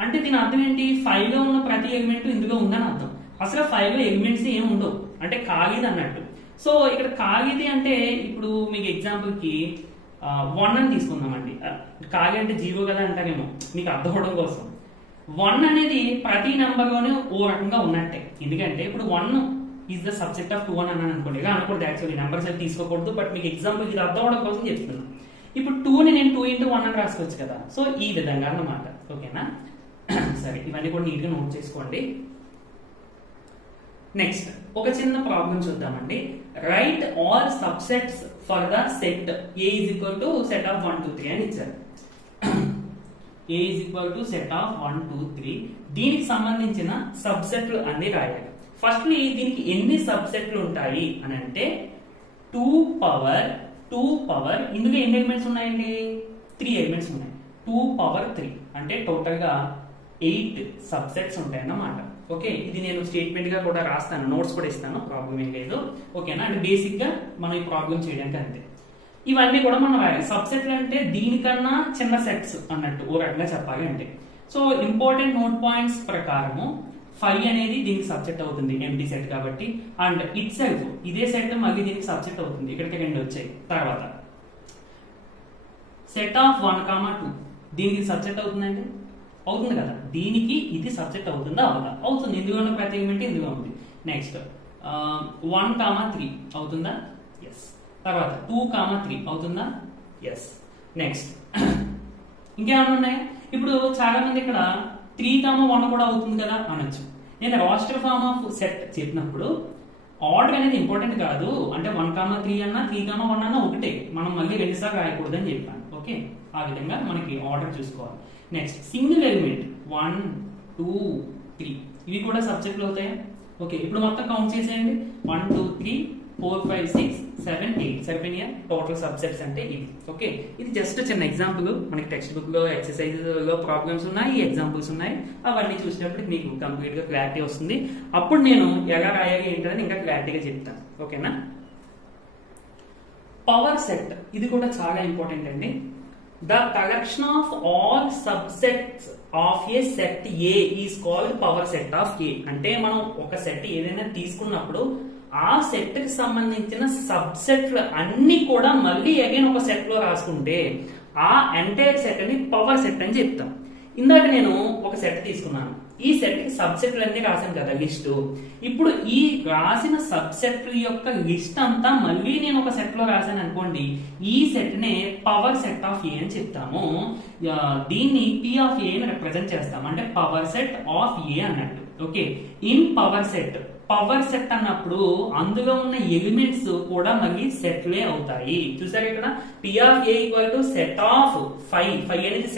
అంటే దీని అర్థం ఏంటి? 5 లో ఉన్న ప్రతి ఎలిమెంట్ ఇందులో ఉందని అర్థం. అసలు 5 లో ఎలిమెంట్స్ ఏమి ఉండవు, అంటే ఖాళీది అన్నట్టు. సో ఇక్కడ ఖాళీది అంటే ఇప్పుడు మీకు ఎగ్జాంపుల్ కి 1 అని తీసుకుందామండి. ఖాళీ అంటే 0 కదా అంటారేమో మీకు అర్థం అవడం కోసం. 1 అనేది ప్రతి నెంబర్ లోనే ఓ రకంగా ఉన్నట్టే. ఎందుకంటే ఇప్పుడు 1 ఈజ్ ద సబ్జెక్ట్ ఆఫ్ 2 అని అన్నాను అనుకోండి, ఇలా అనకూడదు యాక్చువల్లీ, నెంబర్స్ అయితే తీసుకోకూడదు. బట్ మీకు ఎగ్జాంపుల్ ఇది అర్థం అవడం కోసం చెప్తున్నాను. ఇప్పుడు 2ని నేను 2 into 1 అని రాసుకోవచ్చు కదా. సో ఈ విధంగా అన్నమాట. ఓకేనా? సరే, ఇవన్నీ కూడా నీట్ గా నోట్ చేసుకోండి. నెక్స్ట్ ఒక చిన్న ప్రాబ్లం చూద్దామండి. Write all subsets for the set A is equal to set of 1 2 3 అని ఇచ్చారు. A is equal to set of 1 2 3. దీనికి సంబంధించిన సబ్సెట్లు అన్ని రాయాలి. ఫస్ట్లీ దీనికి ఎన్ని సబ్సెట్లు ఉంటాయి అని అంటే 2 పవర్ ఇందులో ఎన్ని ఎలిమెంట్స్ ఉన్నాయండి? 3 ఎలిమెంట్స్ ఉన్నాయి. 2 power 3 అంటే టోటల్ గా 8 సబ్సెట్స్ ఉంటాయి అన్నమాట. ఓకే, ఇది నేను స్టేట్మెంట్ గా కూడా రాస్తాను, నోట్స్ కూడా ఇస్తాను, ప్రాబ్లం ఏం లేదు. ఓకేనా? అంటే బేసిక్ గా మనం ఈ ప్రాబ్లం చేయడానికి అంతే. ఇవన్నీ కూడా మనం రాయాలి. సబ్సెట్లు అంటే దీనికన్నా చిన్న సెట్స్ అన్నట్టు ఓ రకంగా చెప్పాలి అంటే. సో ఇంపార్టెంట్ నోట్ పాయింట్స్ ప్రకారము 5 అనేది దీనికి సబ్జెక్ట్ అవుతుంది, ఎంటీ సెట్ కాబట్టి. అండ్ ఇట్ సెల్ఫ్ ఇదే సెట్ మళ్ళీ దీనికి సబ్జెక్ట్ అవుతుంది. ఇక్కడికి 2 వచ్చాయి. తర్వాత సెట్ ఆఫ్ 1 2 దీనికి సబ్జెక్ట్ అవుతుందండి, అవుతుంది కదా. దీనికి ఇది సబ్జెక్ట్ అవుతుందా? అవుదా? అవుతుంది. ఇందులో ఉన్న ప్రతి ఎలిమెంట్ ఇందులో ఉంది. నెక్స్ట్ 1 3 అవుతుందా? ఎస్. తర్వాత 2 3 అవుతుందా? ఎస్. నెక్స్ట్ ఇంకేమైనా ఉన్నాయా? ఇప్పుడు చాలా మంది ఇక్కడ 3 1 కూడా అవుతుంది కదా అనొచ్చు. నేను రాస్టర్ ఫార్మ్ ఆఫ్ సెట్ చెప్పినప్పుడు ఆర్డర్ అనేది ఇంపార్టెంట్ కాదు. అంటే 1 3 అన్నా 3 1 అన్నా ఒకటే, మనం మళ్ళీ 2 సార్లు రాయకూడదు అని చెప్పాను. ఓకే, ఆ విధంగా మనకి ఆర్డర్ చూసుకోవాలి. నెక్స్ట్ సింగిల్ ఎలిమెంట్ 1 2 3 ఇవి కూడా సబ్జెక్టులు అవుతాయా? ఓకే, ఇప్పుడు మొత్తం కౌంట్ చేసేయండి. 1 2 3 4 5 6 7 8 సరిపోయినాయా? టోటల్ సబ్జెక్ట్స్ అంటే ఇవి. ఓకే, ఇది జస్ట్ చిన్న ఎగ్జాంపుల్. మనకి టెక్స్ట్ బుక్ లో ఎక్సర్సైజ్ లో ప్రాబ్లమ్స్ ఉన్నాయి, ఎగ్జాంపుల్స్ ఉన్నాయి. అవన్నీ చూసినప్పుడు మీకు కంప్లీట్ గా క్లారిటీ వస్తుంది. అప్పుడు నేను ఎలా రాయాలి ఏంటని ఇంకా క్లారిటీగా చెప్తాను. ఓకేనా? పవర్ సెట్ ఇది కూడా చాలా ఇంపార్టెంట్ అండి. The collection of all subsets of a set A is called power set of A. అంటే మనం ఒక సెట్ ఏదైనా తీసుకున్నప్పుడు ఆ సెట్ కి సంబంధించిన సబ్సెట్లు అన్ని కూడా మళ్ళీ అగైన్ ఒక సెట్ లో రాసుకుంటే ఆ ఎంటైర్ సెట్ ని పవర్ సెట్ అని చెప్తాం. ఇందాక నేను ఒక సెట్ తీసుకున్నాను, ఈ సెట్ కి సబ్సెట్లు అన్ని రాశాను కదా లిస్ట్. ఇప్పుడు ఈ రాసిన సబ్సెట్ యొక్క లిస్ట్ అంతా మళ్ళీ నేను ఒక సెట్ లో రాశాను అనుకోండి, ఈ సెట్ నే పవర్ సెట్ ఆఫ్ ఏ అని చెప్తాము. దీన్ని పి ఆఫ్ ఏ అని రిప్రజెంట్ చేస్తాం, అంటే పవర్ సెట్ ఆఫ్ ఏ అన్నట్టు. ఓకే, ఇన్ పవర్ సెట్ అన్నప్పుడు అందులో ఉన్న ఎలిమెంట్స్ కూడా మళ్ళీ సెట్లే అవుతాయి. చూసారు ఇక్కడ P of A equal to set of 5 అనేది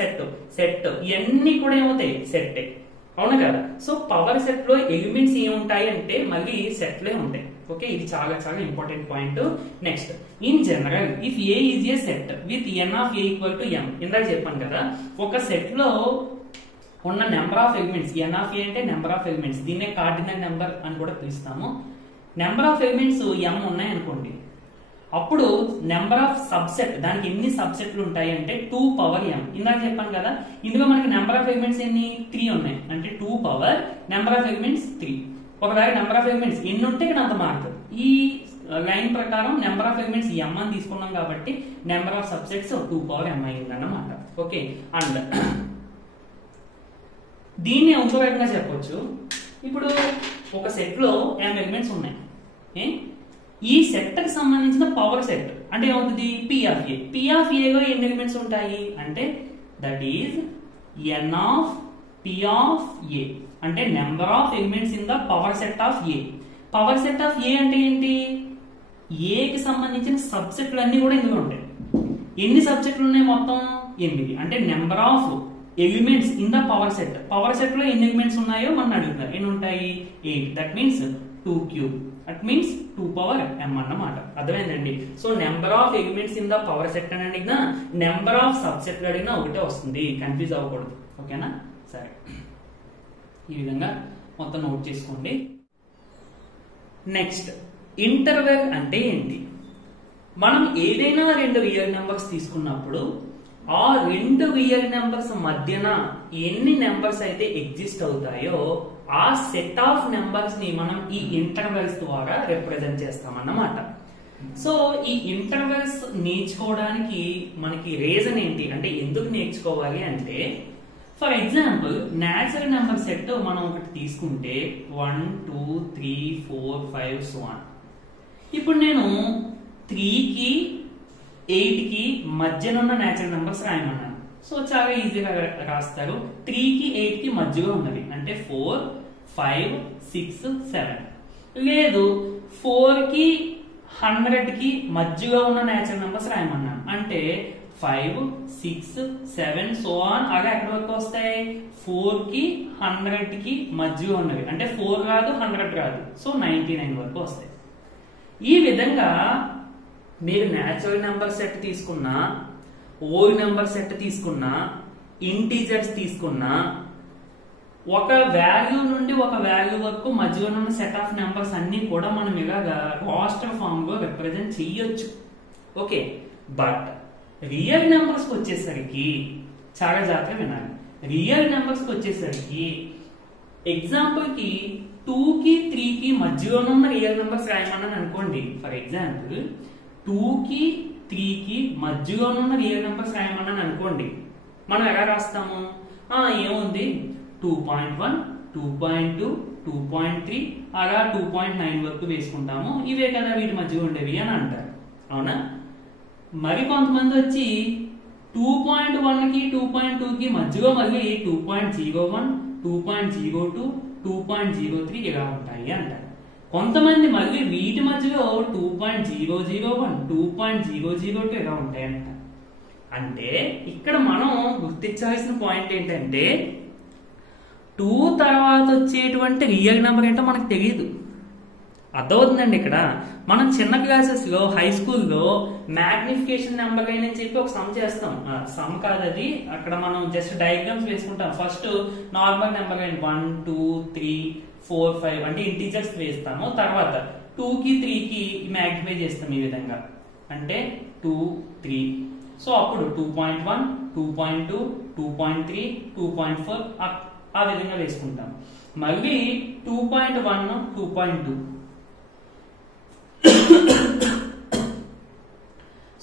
సెట్ ఇవన్నీ కూడా ఏమవుతాయి? సెట్. అవును కదా? సో పవర్ సెట్ లో ఎలిమెంట్స్ ఏముంటాయి అంటే మళ్ళీ సెట్లే ఉంటాయి. ఓకే, ఇది చాలా చాలా important point. Next in general if A is a set with n of A equal to m. ఇందాక చెప్పాను కదా, ఒక సెట్ లో ఉన్న number of elements, n of A అంటే నెంబర్ ఆఫ్ ఎలిమెంట్స్, దీన్నే కార్డినల్ నెంబర్ అని కూడా పిలుస్తాము. నెంబర్ ఆఫ్ ఎలిమెంట్స్ ఎం ఉన్నాయి అనుకోండి, అప్పుడు నెంబర్ ఆఫ్ సబ్సెట్ దానికి ఎన్ని సబ్సెట్లు ఉంటాయి అంటే 2 పవర్ m. ఇందాక చెప్పాను కదా, ఇందులో మనకి నెంబర్ ఆఫ్ ఎలిమెంట్స్ ఎన్ని? 3 ఉన్నాయి. అంటే 2 పవర్ నెంబర్ ఆఫ్ ఎలిమెంట్స్ 3. ఒకవేళ నెంబర్ ఆఫ్ ఎలిమెంట్స్ ఎన్ని ఉంటే ఇక్కడ అంత మారుతుంది. ఈ లైన్ ప్రకారం నెంబర్ ఆఫ్ ఎలిమెంట్స్ m అని తీసుకున్నాం కాబట్టి number of subsets 2 power m అయింది అన్నమాట. ఓకే, అండ్ దీన్ని ఇంకో రకంగా చెప్పొచ్చు. ఇప్పుడు ఒక సెట్ లో m ఎలిమెంట్స్ ఉన్నాయి. ఈ సెట్ కి సంబంధించిన పవర్ సెట్ అంటే ఏమవుతుంది, P of A. P of A లో ఎన్ని ఎలిమెంట్స్ ఉంటాయి అంటే that is n of P of A అంటే number of elements in the power set of A. Power set of A అంటే ఏంటి, A కి సంబంధించిన సబ్సెట్లు అన్ని కూడా ఇందులో ఉంటాయి. ఎన్ని సబ్సెట్లు ఉన్నాయి మొత్తం 8. అంటే number of elements in the power set. Power set లో ఎన్ని ఎలిమెంట్స్ ఉన్నాయో మనం అడుగుతారు. ఎన్ని ఉంటాయి 8. That means 2 cube. That means 2 power m అన్నమాట. అర్థమైందండి. So number of elements in the power set అని అడిగినా నెంబర్ ఆఫ్ సబ్సెట్లు అడిగినా ఒకటే వస్తుంది. కన్ఫ్యూజ్ అవ్వకూడదు. ఓకేనా, సరే. ఈ విధంగా మొత్తం నోట్ చేసుకోండి. నెక్స్ట్, ఇంటర్వెల్ అంటే ఏంటి? మనం ఏదైనా 2 రియల్ నెంబర్స్ తీసుకున్నప్పుడు ఆ 2 రియల్ నెంబర్స్ మధ్యన ఎన్ని నెంబర్స్ అయితే ఎగ్జిస్ట్ అవుతాయో ఆ సెట్ ఆఫ్ నెంబర్స్ ని మనం ఈ ఇంటర్వెల్స్ ద్వారా రిప్రజెంట్ చేస్తామన్నమాట. సో ఈ ఇంటర్వెల్స్ నేర్చుకోవడానికి మనకి రీజన్ ఏంటి అంటే ఎందుకు నేర్చుకోవాలి అంటే, for example natural number set మనం ఒకటి తీసుకుంటే 1 2 3 4 5 so on. ఇప్పుడు నేను 3కి 8కి మధ్యన ఉన్న న్యాచురల్ నెంబర్స్ రాయమన్నాను. సో చాలా ఈజీగా రాస్తారు. 3కి 8కి మధ్యలో ఉన్నది అంటే 4 5 6 7. లేదు 4కి 100కి మధ్యలో ఉన్న న్యాచురల్ నెంబర్స్ రాయమన్నాను అంటే 5 6 7 so on. అలా ఎక్కడి వరకు వస్తాయి, 4కి 100కి మధ్యలో ఉన్నవి అంటే 4 రాదు 100 రాదు. సో 99 వరకు వస్తాయి. ఈ విధంగా మీరు న్యాచురల్ నెంబర్ సెట్ తీసుకున్నా, హోల్ నెంబర్ సెట్ తీసుకున్నా, ఇంటీజర్స్ తీసుకున్నా, ఒక వాల్యూ నుండి ఒక వాల్యూ వరకు మధ్యలో ఉన్న సెట్ ఆఫ్ నెంబర్స్ అన్ని కూడా మనం ఇలాగా రాస్టర్ ఫామ్ లో రిప్రజెంట్ చేయొచ్చు. ఓకే, బట్ రియల్ నెంబర్స్ కి వచ్చేసరికి చాలా జాగ్రత్తగా వినాలి. రియల్ నెంబర్స్ కి వచ్చేసరికి ఎగ్జాంపుల్ కి 2కి 3కి మధ్యలో ఉన్న రియల్ నెంబర్స్ రాయమన్నాను అనుకోండి. ఫర్ ఎగ్జాంపుల్ 2కి 3కి మధ్యలో ఉన్న రియల్ నెంబర్స్ రాయమన్నాను అనుకోండి. మనం ఎలా రాస్తాము, ఏముంది 2.1 2.2 2.3 అలా 2.9 వరకు వేసుకుంటాము. ఇవే కదా వీటి మధ్యలో ఉండేవి అని అంటారు. అవునా? మరి కొంతమంది వచ్చి 2.1కి 2.2కి మధ్యలో మళ్ళీ 2.01 2.02 2.03 ఇలా ఉంటాయి అంటారు. కొంతమంది మళ్ళీ వీటి మధ్యలో 2.001 2.002 ఇలా ఉంటాయి అంటారు. అంటే ఇక్కడ మనం గుర్తించాల్సిన పాయింట్ ఏంటంటే 2 తర్వాత వచ్చేటువంటి రియల్ నెంబర్ ఏంటో మనకు తెలియదు. అర్థమవుతుందండి. ఇక్కడ మనం చిన్న క్లాసెస్ లో హై స్కూల్లో మ్యాగ్నిఫికేషన్ నెంబర్ అని చెప్పి ఒక సమ్ చేస్తాం. సమ్ కాదు అది, అక్కడ మనం జస్ట్ డయాగ్రామ్స్ వేసుకుంటాం. ఫస్ట్ నార్మల్ నెంబర్ 1 2 3 4 5 అంటే ఇంటీజర్స్ వేస్తాము. తర్వాత 2కి 3కి మ్యాగ్నిఫై చేస్తాం ఈ విధంగా అంటే 2 3. సో అప్పుడు 2.1 2.2 2.3 2.4 ఆ విధంగా వేసుకుంటాం. మళ్ళీ 2.1 2.2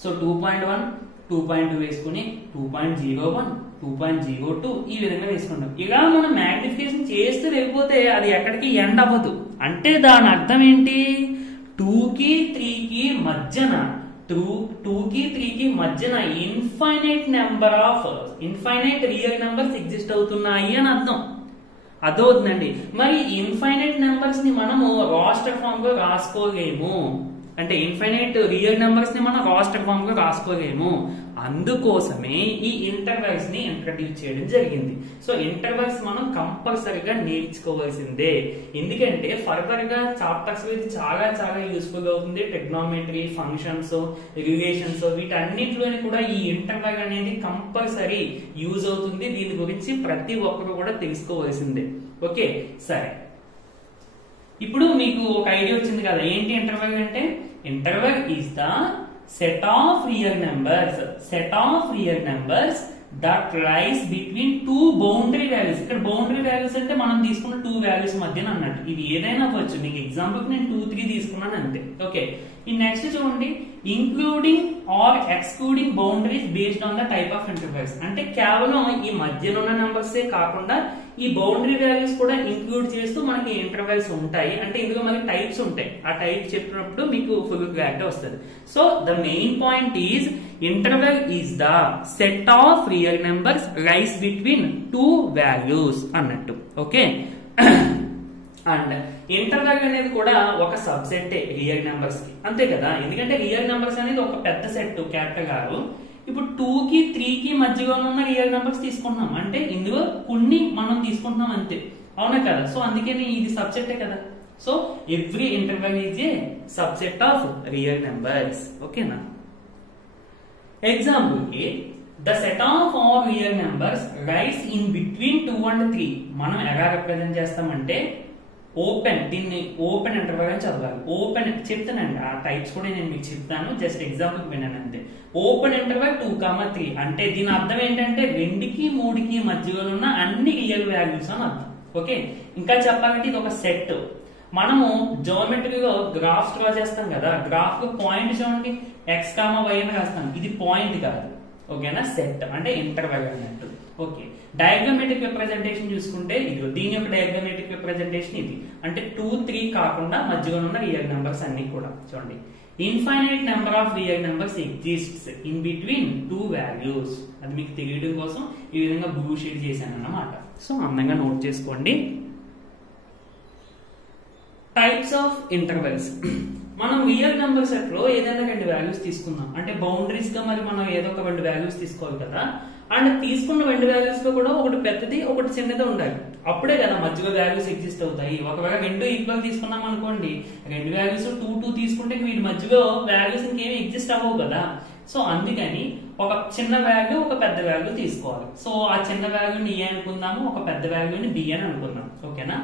సో 2.1 2.2 వేసుకుని 2.01 2.02 ఈ విధంగా వేసుకుంటాం. ఇలా మనం మ్యాగ్నిఫికేషన్ చేస్తే లేకపోతే అది ఎక్కడికి ఎండ్ అవ్వదు. అంటే దాని అర్థం ఏంటి, 2కి 3కి మధ్యన 2కి 3కి మధ్యన ఇన్ఫైనైట్ రియల్ నెంబర్స్ ఎగ్జిస్ట్ అవుతున్నాయి అని అర్థం. అదవుతుందండి. మరి ఇన్ఫైనైట్ నెంబర్స్ ని మనము రాస్టర్ ఫామ్ లో రాసుకోలేము. అంటే ఇన్ఫైనైట్ రియల్ నెంబర్స్ ని మనం రాస్టర్ ఫామ్ లో రాసుకోలేము. అందుకోసమే ఈ ఇంటర్వెల్స్ ని ఇంట్రడ్యూస్ చేయడం జరిగింది. సో ఇంటర్వెల్స్ మనం కంపల్సరీగా నేర్చుకోవాల్సిందే. ఎందుకంటే ఫర్దర్ గా చాప్టర్స్ చాలా చాలా యూస్ఫుల్ అవుతుంది. ట్రిగ్నోమెట్రీ, ఫంక్షన్స్, రిలేషన్స్ వీటన్నిటిలోని కూడా ఈ ఇంటర్వెల్ అనేది కంపల్సరీ యూజ్ అవుతుంది. దీని గురించి ప్రతి ఒక్కరు కూడా తెలుసుకోవాల్సిందే. ఓకే, సరే. ఇప్పుడు మీకు ఒక ఐడియా వచ్చింది కదా, ఏంటి ఇంటర్వెల్ అంటే? Interval is the set of real numbers that lies between two boundary values. ఇక్కడ బౌండరీ వాల్యూస్ అంటే మనం తీసుకున్న 2 వాల్యూస్ మధ్యన అన్నట్టు. ఇది ఏదైనా అవ్వచ్చు. మీకు ఎగ్జాంపుల్ నేను 2 3 తీసుకున్నాను అంతే. ఓకే, ఈ నెక్స్ట్ చూడండి, including or excluding boundaries based on the type of intervals. అంటే కేవలం ఈ మధ్యలో ఉన్న నెంబర్సే కాకుండా ఈ బౌండరీ వాల్యూస్ కూడా ఇంక్లూడ్ చేస్తూ మనకి ఇంటర్వెల్స్ ఉంటాయి. అంటే ఇందులో మనకి టైప్స్ ఉంటాయి. ఆ టైప్ చెప్పినప్పుడు మీకు ఫుల్ క్లారిటీ వస్తుంది. So the main point is interval is the set of real numbers lies between two values అన్నట్టు. ఓకే, అండ్ ఇంటర్వెల్ అనేది కూడా ఒక సబ్సెట్ రియల్ నెంబర్స్ కి, అంతే కదా. ఎందుకంటే రియల్ నెంబర్స్ అనేది ఒక పెద్ద సెట్ క్యారెక్టర్ గారు. ఇప్పుడు 2 కి 3 కి మధ్యలో ఉన్న రియల్ నెంబర్స్ తీసుకుంటున్నాం, అంటే ఇందులో కొన్ని మనం తీసుకుంటున్నాం అంతే, అవునా కదా. సో అందుకని ఇది సబ్సెట్టే కదా. So every interval is a subset of real numbers. ఓకేనా. ఎగ్జాంపుల్ కి the set of all real numbers rice in between 2 and 3 మనం ఎలా రిప్రజెంట్ చేస్తామంటే ఓపెన్, దీన్ని ఓపెన్ ఇంటర్వెల్ అని చదవాలి. ఓపెన్ చెప్తానండి, ఆ టైప్స్ కూడా నేను మీకు చెప్తాను, జస్ట్ ఎగ్జాంపుల్ విన్నాను అంతే. ఓపెన్ ఇంటర్వెల్ 2, 3 అంటే దీని అర్థం ఏంటంటే 2కి 3కి మధ్యలో ఉన్న అన్ని రియల్ వాల్యూస్ అని అర్థం. ఓకే, ఇంకా చెప్పాలంటే ఇది ఒక సెట్. మనము జియోమెట్రీలో గ్రాఫ్స్ డ్రా చేస్తాం కదా, గ్రాఫ్ లో పాయింట్ చూడండి, x, y అని రాస్తాం, ఇది పాయింట్ కాదు. ఓకేనా, సెట్ అంటే ఇంటర్వెల్ అన్నట్టు. ఓకే, డయాగ్రామెటిక్ రిప్రజెంటేషన్ చూసుకుంటే ఇది, దీని యొక్క డయాగ్రామెటిక్ రిప్రజెంటేషన్ ఇది. అంటే 2, 3 కాకుండా మధ్యలో ఉన్న రియల్ నెంబర్స్ అన్ని కూడా చూడండి. Infinite number of real numbers exists in between 2 values. అది మీకు తెలియడం కోసం ఈ విధంగా బ్లూ షేడ్ చేశాను అన్నమాట. సో అందంగా నోట్ చేసుకోండి. Types of intervals. మనం రియల్ నెంబర్ సెట్ లో ఏదైనా 2 వాల్యూస్ తీసుకుందాం. అంటే బౌండరీస్ గా మరి మనం ఏదో ఒక 2 వాల్యూస్ తీసుకోవాలి కదా. అండ్ తీసుకున్న 2 వాల్యూస్ లో కూడా ఒకటి పెద్దది ఒకటి చిన్నది ఉండాలి, అప్పుడే కదా మధ్యలో వాల్యూస్ ఎగ్జిస్ట్ అవుతాయి. ఒకవేళ 2 ఈక్వల్ తీసుకున్నాం అనుకోండి, 2 వాల్యూస్ 2, 2 తీసుకుంటే వీటి మధ్యలో వాల్యూస్ ఇంకేమి ఎగ్జిస్ట్ అవ్వవు కదా. సో అందుకని ఒక చిన్న వాల్యూ ఒక పెద్ద వాల్యూ తీసుకోవాలి. సో ఆ చిన్న వాల్యూని ఏ అనుకుందాము, ఒక పెద్ద వాల్యూని బి అని అనుకుందాం. ఓకేనా.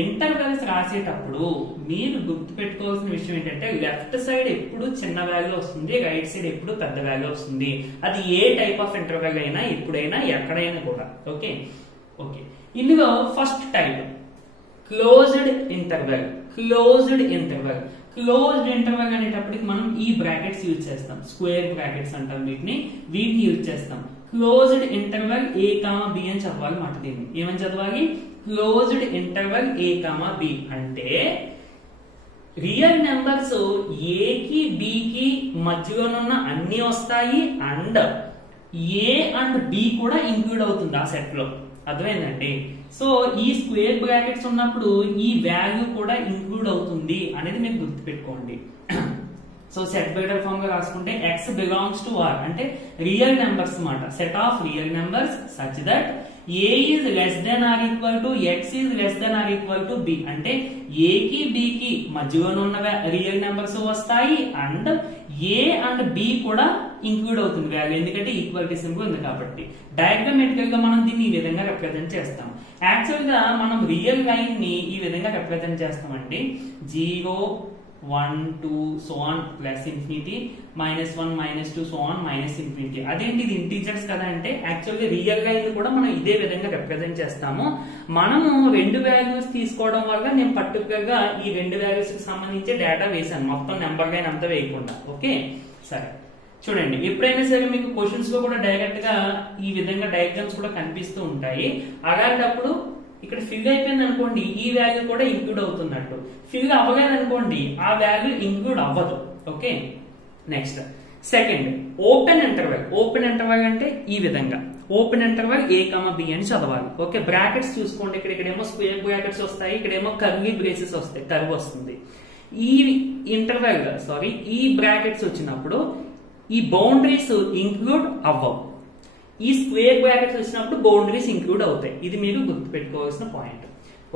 ఇంటర్వెల్స్ రాసేటప్పుడు మీరు గుర్తు పెట్టుకోవాల్సిన విషయం ఏంటంటే లెఫ్ట్ సైడ్ ఎప్పుడు చిన్న వాల్యూ వస్తుంది, రైట్ సైడ్ ఎప్పుడు పెద్ద వాల్యూ వస్తుంది. అది ఏ టైప్ ఆఫ్ ఇంటర్వెల్ అయినా ఎప్పుడైనా ఎక్కడైనా కూడా. ఓకే ఓకే, ఇందులో first type closed interval. Closed interval, closed interval అనేటప్పటికి మనం ఈ బ్రాకెట్స్ యూజ్ చేస్తాం, స్క్వేర్ బ్రాకెట్స్ అంటాం వీటిని యూజ్ చేస్తాం. క్లోజ్డ్ ఇంటర్వెల్ a, b అని చదవాలి మాట. దీన్ని ఏమని చదవాలి, క్లోజ్డ్ ఇంటర్వెల్ a, b అంటే రియల్ నెంబర్స్ a కి b కి మధ్యలోనున్న అన్ని వస్తాయి అండ్ a అండ్ b కూడా ఇంక్లూడ్ అవుతుంది ఆ సెట్ లో. అర్థమైందండి. సో ఈ స్క్వేర్ బ్రాకెట్స్ ఉన్నప్పుడు ఈ వాల్యూ కూడా ఇంక్లూడ్ అవుతుంది అనేది మీరు గుర్తుపెట్టుకోండి. సో సెట్ బెటర్ ఫామ్ గా రాసుకుంటే x బిలాంగ్స్ టు r అంటే రియల్ నెంబర్స్ మాట, set of real numbers such that a is less than or equal to x is less than or equal to b అంటే a కి b కి మధ్యలో ఉన్న real numbers వస్తాయి and a and b కూడా include అవుతుంది value, ఎందుకంటే equality symbol ఉంది కాబట్టి. డయాగ్రామెటికల్ గా మనం దీన్ని ఈ విధంగా రిప్రజెంట్ చేస్తాం. యాక్చువల్ గా మనం రియల్ లైన్ ని ఈ విధంగా రిప్రజెంట్ చేస్తామండి, 0, 1, 2 so on plus infinity, -1, -2 so on -infinity. అదేంటి ఇది ఇంటీజర్స్ కదా అంటే యాక్చువల్గా రియల్ గా ఇది కూడా మనం ఇదే విధంగా రిప్రజెంట్ చేస్తాము. మనము 2 వాల్యూస్ తీసుకోవడం వల్ల నేను పర్టికులర్ గా ఈ 2 వాల్యూస్ కి సంబంధించి డేటా వేసాను, మొత్తం నెంబర్ లైన్ అంతా వేయకుండా. ఓకే సరే చూడండి, ఎప్పుడైనా సరే మీకు క్వశ్చన్స్ లో కూడా డైరెక్ట్ గా ఈ విధంగా డయాగ్రామ్స్ కూడా కనిపిస్తూ ఉంటాయి. అలాంటప్పుడు ఇక్కడ ఫిల్ అయిపోయింది అనుకోండి, ఈ వాల్యూ కూడా ఇంక్లూడ్ అవుతున్నట్టు. ఫిల్ అవ్వలేదు అనుకోండి, ఆ వాల్యూ ఇంక్లూడ్ అవ్వదు. Okay next second open interval. Open interval అంటే ఈ విధంగా ఓపెన్ ఇంటర్వెల్ a, b అని చదవాలి. ఓకే బ్రాకెట్స్ చూసుకోండి, ఇక్కడేమో స్క్వేర్ బ్రాకెట్స్ వస్తాయి, ఇక్కడేమో కర్లీ బ్రేసెస్ వస్తాయి, కర్వ్ వస్తుంది. ఈ ఇంటర్వెల్ ఈ బ్రాకెట్స్ వచ్చినప్పుడు ఈ బౌండరీస్ ఇంక్లూడ్ అవ్వవు, ఈ స్క్వేర్ బ్రాకెట్స్ వచ్చినప్పుడు బౌండరీస్ ఇంక్లూడ్ అవుతాయి. ఇది మీరు గుర్తుపెట్టుకోవాల్సిన పాయింట్.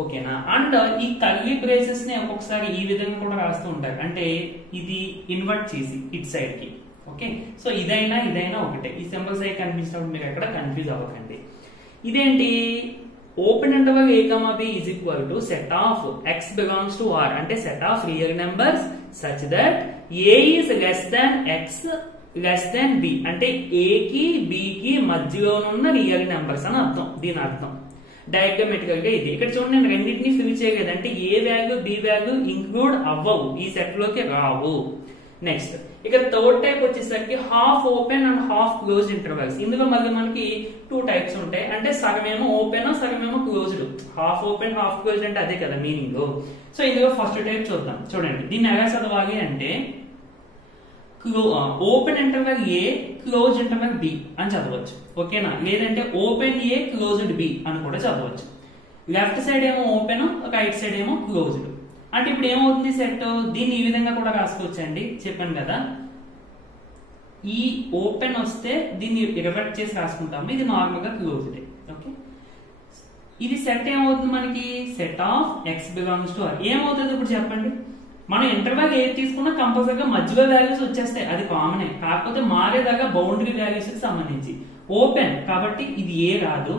ఓకేనా. అండ్ ఈ కర్లీ బ్రేసెస్ ని ఒక్కొక్కసారి ఈ విధంగా కూడా రాస్తూ ఉంటారు, అంటే ఇది ఇన్వర్ట్ చేసి ఇట్ సైడ్ కి. ఓకే సో ఇదైనా ఒకటే, ఈ సింబల్స్ అయి కనిపించినప్పుడు మీరు ఎక్కడ కన్ఫ్యూజ్ అవ్వకండి. ఇదేంటి open interval a, b is equal to set of x belongs to r అంటే set of real numbers such that a is less than x less than b అంటే a కి b కి మధ్యలో ఉన్న రియల్ నెంబర్స్ అని అర్థం. దీని అర్థం డయాగ్రామెటికల్ గా ఇది. ఇక్కడ చూడండి నేను రెండింటిని ఫిల్ చేయలేదు, అంటే A value B value include అవ్వవు, ఈ సెట్ లోకి రావు. నెక్స్ట్ ఇక థర్డ్ టైప్ వచ్చేసరికి half open and half close intervals. ఇందులో మళ్ళీ మనకి 2 టైప్స్ ఉంటాయి. అంటే సగమేమో ఓపెన్ సగమేమో closed. Half open half closed అంటే అదే కదా మీనింగ్. సో ఇందులో ఫస్ట్ టైప్ చూద్దాం. చూడండి దీన్ని ఎలా చదవాలి అంటే open interval A close interval B అని చదవచ్చు. ఓకేనా? లేదంటే ఓపెన్ ఏ క్లోజ్డ్ బి అని కూడా చదవచ్చు. లెఫ్ట్ సైడ్ ఏమో ఓపెన్, రైట్ సైడ్ ఏమో క్లోజ్డ్. అంటే ఇప్పుడు ఏమవుతుంది సెట్, దీన్ని ఈ విధంగా కూడా రాసుకోవచ్చండి. చెప్పాను కదా, ఈ ఓపెన్ వస్తే దీన్ని రివర్ట్ చేసి రాసుకుంటాము. ఇది నార్మల్ గా క్లోజ్డ్. ఓకే, ఇది సెట్ ఏమవుతుంది మనకి, set of x belongs to R. ఏమవుతుంది ఇప్పుడు చెప్పండి, మనం ఇంటర్వెల్ ఏది తీసుకున్నా కంపల్సరీగా మధ్యలో వాల్యూస్ వచ్చేస్తాయి, అది కామనే. కాకపోతే మారేదాకా బౌండరీ వాల్యూస్ కి సంబంధించి. ఓపెన్ కాబట్టి ఇది ఏ రాదు,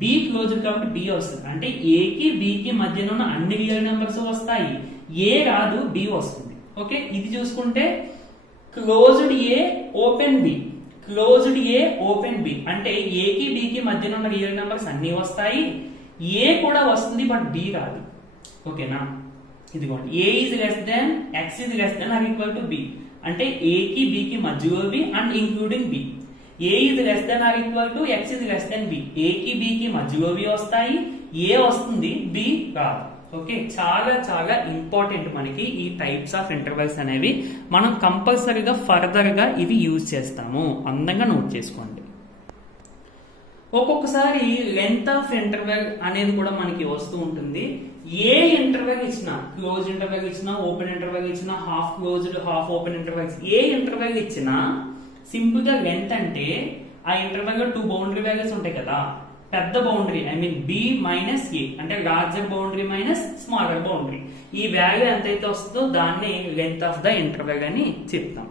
బి క్లోజ్డ్ కాబట్టి బి వస్తుంది. అంటే ఏ కి బి కి మధ్యన ఉన్న అన్ని రియల్ నెంబర్స్ వస్తాయి, ఏ రాదు, బి వస్తుంది. ఓకే, ఇది చూసుకుంటే క్లోజ్డ్ ఏ ఓపెన్ బి, క్లోజ్డ్ ఏ ఓపెన్ బి అంటే ఏ కి బి కి మధ్యన ఉన్న రియల్ నెంబర్స్ అన్ని వస్తాయి, ఏ కూడా వస్తుంది బట్ బి రాదు. ఓకేనా? ఇదిగోండి, A is less than x is less than or equal to B అంటే ఏ కి బి కి మధ్యలో B and including B. A is less than or equal to x is less than B, A కి B కి మధ్యలో B వస్తాయి, ఏ వస్తుంది, B రాదు. ఓకే, చాలా చాలా ఇంపార్టెంట్ మనకి ఈ టైప్స్ ఆఫ్ ఇంటర్వెల్స్ అనేవి. మనం కంపల్సరీగా ఫర్దర్ గా ఇవి యూజ్ చేస్తాము, అందంగా నోట్ చేసుకోండి. ఒక్కొక్కసారి లెంత్ ఆఫ్ ఇంటర్వెల్ అనేది కూడా మనకి వస్తూ ఉంటుంది. ఏ ఇంటర్వెల్ ఇచ్చినా, క్లోజ్ ఇంటర్వెల్ ఇచ్చినా, ఓపెన్ ఇంటర్వెల్ ఇచ్చినా, half closed half open intervals, ఏ ఇంటర్వెల్ ఇచ్చినా సింపుల్ గా లెంత్ అంటే ఆ ఇంటర్వెల్ లో 2 బౌండరీ వాల్యూస్ ఉంటాయి కదా. పెద్ద boundary I mean B minus A అంటే larger boundary minus smaller boundary, ఈ వాల్యూ ఎంతైతే వస్తుందో దాన్ని లెంత్ ఆఫ్ ద ఇంటర్వెల్ అని చెప్తాం.